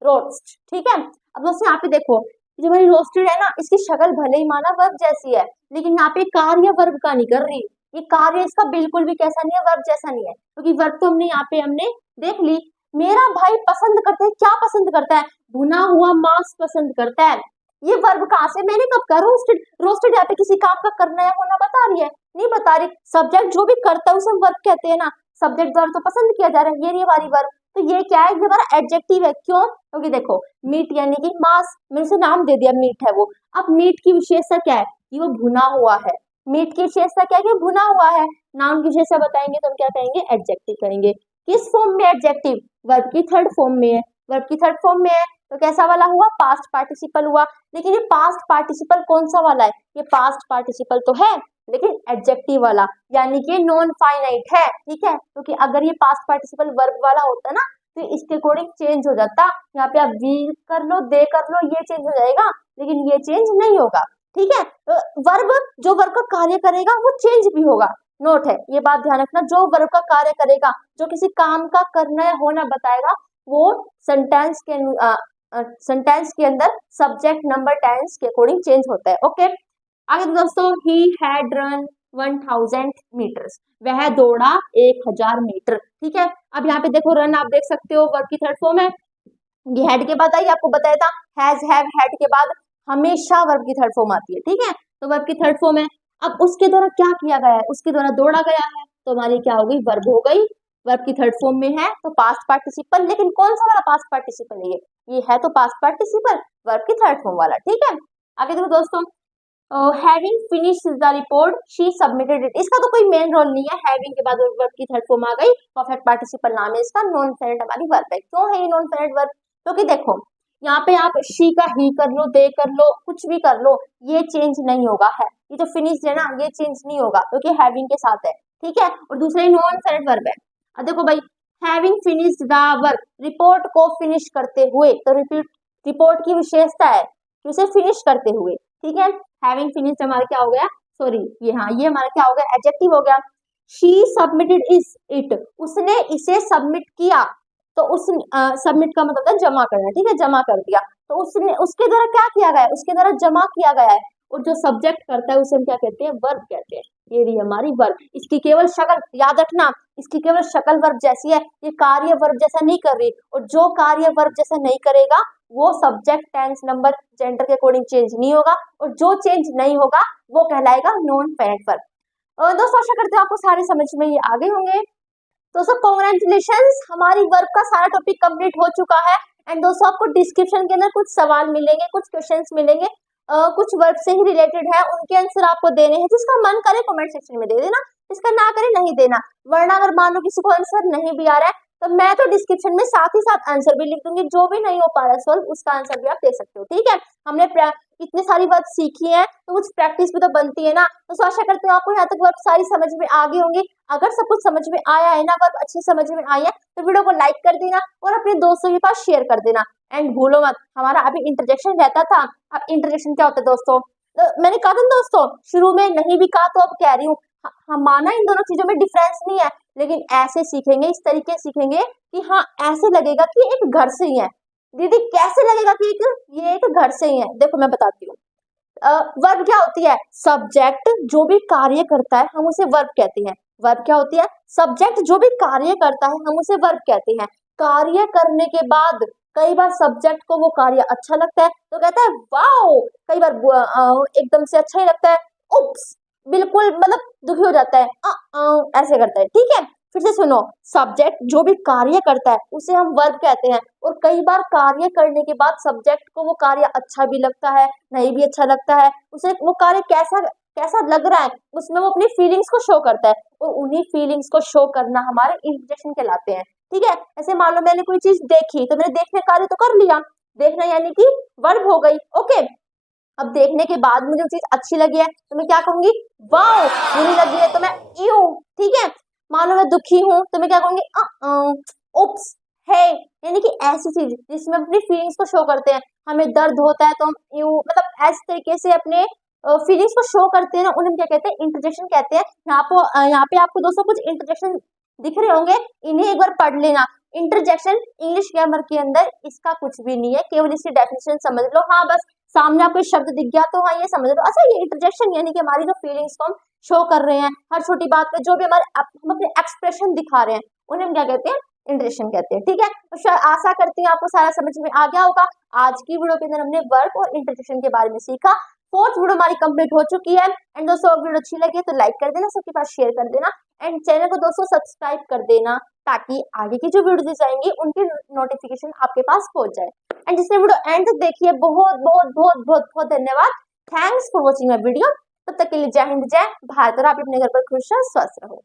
रोस्ट। ठीक है, अब दोस्तों यहाँ पे देखो, जो हमारी रोस्टेड है ना, इसकी शक्ल भले ही माना वर्ब जैसी है, लेकिन यहाँ पे कार्य वर्ब का नहीं कर रही। ये कार्य इसका बिल्कुल भी कैसा नहीं है? वर्ब जैसा नहीं है, क्योंकि वर्ब तो हमने यहाँ पे हमने देख ली। मेरा भाई पसंद करता है, क्या पसंद करता है? भुना हुआ मांस पसंद करता है। ये वर्ब कहाँ से? मैंने कब कहा रोस्टेड? रोस्टेड यहाँ पे किसी काम का करना है, होना बता रही है? नहीं बता रही। सब्जेक्ट जो भी करता है उसे वर्ब कहते हैं ना, सब्जेक्ट द्वारा तो पसंद किया जा रहा है, ये रही हमारी वर्ब। तो ये क्या है? ये हमारा एडजेक्टिव है। क्यों? क्योंकि देखो मीट यानी कि मांस, मैंने उसे नाम दे दिया, मीट है वो। अब मीट की विशेषता क्या है? कि वो भुना हुआ है। मीट की विशेषता क्या है? कि भुना हुआ है। नाउन की विशेषता बताएंगे तो हम क्या कहेंगे? एडजेक्टिव कहेंगे। किस फॉर्म में एडजेक्टिव? वर्ब की थर्ड फॉर्म में है। वर्ब की थर्ड फॉर्म में है तो कैसा वाला हुआ? पास्ट पार्टिसिपल हुआ। लेकिन ये पास्ट पार्टिसिपल कौन सा वाला है? ये पास्ट पार्टिसिपल तो है, लेकिन एडजेक्टिव वाला, यानी कि नॉन फाइनाइट है। ठीक है, क्योंकि अगर ये पास्ट पार्टिसिपल वर्ब वाला होता ना तो इसके अकॉर्डिंग चेंज हो जाता। यहाँ पे आप वी कर लो, दे कर लो, ये चेंज हो जाएगा, लेकिन ये चेंज नहीं होगा। ठीक है, वर्ब जो वर्ब का कार्य करेगा वो चेंज भी होगा। नोट है, ये बात ध्यान रखना, जो वर्ब का कार्य करेगा, जो किसी काम का करना है, होना बताएगा, वो सेंटेंस के अंदर सब्जेक्ट नंबर टेंस के अकॉर्डिंग चेंज होता है। ओके, आगे दोस्तों, ही हैड रन 1000 मीटर्स। वह दौड़ा 1000 मीटर। ठीक है, अब यहाँ पे देखो रन आप देख सकते हो, वर्ब की थर्ड फॉर्म है। ये हेड के बाद आई, आपको बताया था हैज हैव हेड के बाद हमेशा वर्ब की थर्ड फॉर्म आती है। ठीक है, तो वर्ब की थर्ड फॉर्म है। अब उसके द्वारा क्या किया गया है? उसके द्वारा दौड़ा गया है, तो हमारी क्या हो गई? वर्ब हो गई। वर्ब की थर्ड फॉर्म में है तो पास्ट पार्टिसिपल, लेकिन कौन सा वाला पास्ट पार्टिसिपल है? ये है तो पास्ट पार्टिसिपल वर्ब की थर्ड फॉर्म वाला। ठीक है, आगे देखो दोस्तों, having finished the report she submitted it. इसका तो कोई मेन रोल नहीं है, हैविंग के बाद वर्ब की थर्ड फॉर्म आ गई, परफेक्ट पार्टिसिपल नाम है इसका, नॉन इंफिनिट हमारी वर्ब है। क्यों है ये नॉन इंफिनिट वर्ब? क्योंकि देखो यहाँ पे आप शी का ही कर लो, दे कर लो, कुछ भी कर लो, ये चेंज नहीं होगा है, ये जो फिनिश्ड है ना ये चेंज नहीं होगा क्योंकि हैविंग के साथ है, ठीक है। और दूसरा ही नॉन इंफिनिट वर्ब है। अब देखो भाई, having finished the work, report को फिनिश करते हुए, तो रिपोर्ट की विशेषता है कि उसे फिनिश करते हुए, ठीक है। हैविंग फिनिश्ड हमारा क्या हो गया, सॉरी ये हाँ ये हमारा क्या हो गया, एडजेक्टिव हो गया। शी सबमिटेड इस इट, उसने इसे सबमिट किया, तो उस सबमिट का मतलब है जमा करना, ठीक है, जमा कर दिया, तो उसने उसके द्वारा क्या किया गया है, उसके द्वारा जमा किया गया है। और जो सब्जेक्ट करता है उसे हम क्या कहते हैं, वर्ब कहते हैं। ये रही हमारी वर्ब, इसकी केवल शक्ल याद रखना, इसकी केवल शक्ल वर्ब जैसी है, ये कार्य वर्ब जैसा नहीं कर रही। और जो कार्य वर्ब जैसा नहीं करेगा वो सब्जेक्ट, टेंस, नंबर, जेंडर के अकॉर्डिंग चेंज नहीं होगा, और जो चेंज नहीं होगा वो कहलाएगा नॉन इंफिनिट वर्ब। दोस्तों आशा करते हैं आपको सारे समझ में ये आ गए होंगे। दोस्तों कॉन्ग्रेचुलेशंस, हमारी वर्क का सारा टॉपिक कंप्लीट हो चुका है। एंड दोस्तों आपको डिस्क्रिप्शन के अंदर कुछ सवाल मिलेंगे, कुछ क्वेश्चंस मिलेंगे, कुछ वर्क से ही रिलेटेड है, उनके आंसर आपको देने हैं। जिसका मन करे कमेंट सेक्शन में दे देना, जिसका ना करे नहीं देना। वरना अगर मान लो किसी को आंसर नहीं भी आ रहा है तो मैं तो डिस्क्रिप्शन में साथ ही साथ आंसर भी लिख दूंगी, जो भी नहीं हो पा रहा है सॉल्व उसका आंसर भी आप दे सकते हो, ठीक है। हमने इतनी सारी वर्क सीखी है तो कुछ प्रैक्टिस भी तो बनती है ना। तो आशा करती हूँ आपको यहाँ तक वर्क सारी समझ में आ गई होंगी। अगर सब कुछ समझ में आया है ना, वर्क अच्छी समझ में आई है, तो वीडियो को लाइक कर देना और अपने दोस्तों के पास शेयर कर देना। एंड भूलो मत, हमारा अभी इंटरजेक्शन रहता था। अब इंटरजेक्शन क्या होता है दोस्तों, तो मैंने कहा था ना दोस्तों, शुरू में नहीं भी कहा तो अब कह रही हूँ, हम माना इन दोनों चीजों में डिफरेंस नहीं है, लेकिन ऐसे सीखेंगे, इस तरीके सीखेंगे कि हाँ ऐसे लगेगा कि एक घर से ही है। दीदी कैसे लगेगा कि ये एक घर से ही है? देखो मैं बताती हूँ। वर्ब क्या होती है, सब्जेक्ट जो भी कार्य करता है हम उसे वर्ब कहते हैं। वर्ब क्या होती है, सब्जेक्ट जो भी कार्य करता है हम उसे वर्ब कहते हैं। कार्य करने के बाद कई बार सब्जेक्ट को वो कार्य अच्छा लगता है तो कहता है वाओ, कई बार एकदम से अच्छा ही लगता है, उप्स, बिल्कुल मतलब दुखी हो जाता है, ऐसे करता है, ठीक है। फिर से सुनो, सब्जेक्ट जो भी कार्य करता है उसे हम वर्ब कहते हैं। और कई बार कार्य करने के बाद सब्जेक्ट को वो कार्य अच्छा भी लगता है, नहीं भी अच्छा लगता है, उसे वो कार्य कैसा कैसा लग रहा है उसमें वो अपनी फीलिंग्स को शो करता है, और उन्हीं फीलिंग्स को शो करना हमारे इंटरेक्शन कहलाते हैं, ठीक है। ऐसे मान लो मैंने कोई चीज देखी तो मैंने देखने कार्य तो कर लिया, देखना यानी कि वर्ब हो गई, ओके। अब देखने के बाद मुझे चीज अच्छी लगी है तो मैं क्या कहूंगी, वाओ। बुरी लगी है तो मैं यू, ठीक है। मानो मैं दुखी हूं तो मैं क्या कहूंगी, उप्स, है। यानी कि ऐसी चीज जिसमें अपनी फीलिंग्स को शो करते हैं। हमें दर्द होता है तो हम यू, मतलब ऐसे तरीके से अपने फीलिंग्स को शो करते हैं ना, उन्हें क्या कहते हैं, इंटरजेक्शन कहते हैं। यहाँ पे आपको दोस्तों कुछ इंटरजेक्शन दिख रहे होंगे, इन्हें एक बार पढ़ लेना। इंटरजेक्शन इंग्लिश ग्रामर के अंदर इसका कुछ भी नहीं है, केवल इसकी डेफिनेशन समझ लो। हाँ बस सामने आपको शब्द दिख गया तो हाँ ये समझ लो, अच्छा ये इंटरजेक्शन यानी कि हमारी जो फीलिंग्स को हम शो कर रहे हैं, हर छोटी बात पे जो भी हम अपने एक्सप्रेशन दिखा रहे हैं उन्हें हम क्या कहते हैं, इंटरजेक्शन कहते हैं, ठीक है। तो आशा करती हूँ आपको सारा समझ में आ गया होगा। आज की वीडियो के अंदर हमने वर्क और इंटरजेक्शन के बारे में सीखा। फोर्थ वीडियो हमारी कंप्लीट हो चुकी है। एंड दोस्तों वीडियो अच्छी लगी तो लाइक कर देना, सबके पास शेयर कर देना, एंड चैनल को दोस्तों सब्सक्राइब कर देना ताकि आगे की जो वीडियो जाएंगी उनकी नोटिफिकेशन आपके पास पहुंच जाए। एंड जिसने वीडियो एंड तक देखी है बहुत बहुत बहुत बहुत बहुत धन्यवाद। Thanks for watching my video. तब तक के लिए जय हिंद, जय भारत, और आप अपने घर पर खुश रहो, स्वस्थ रहो।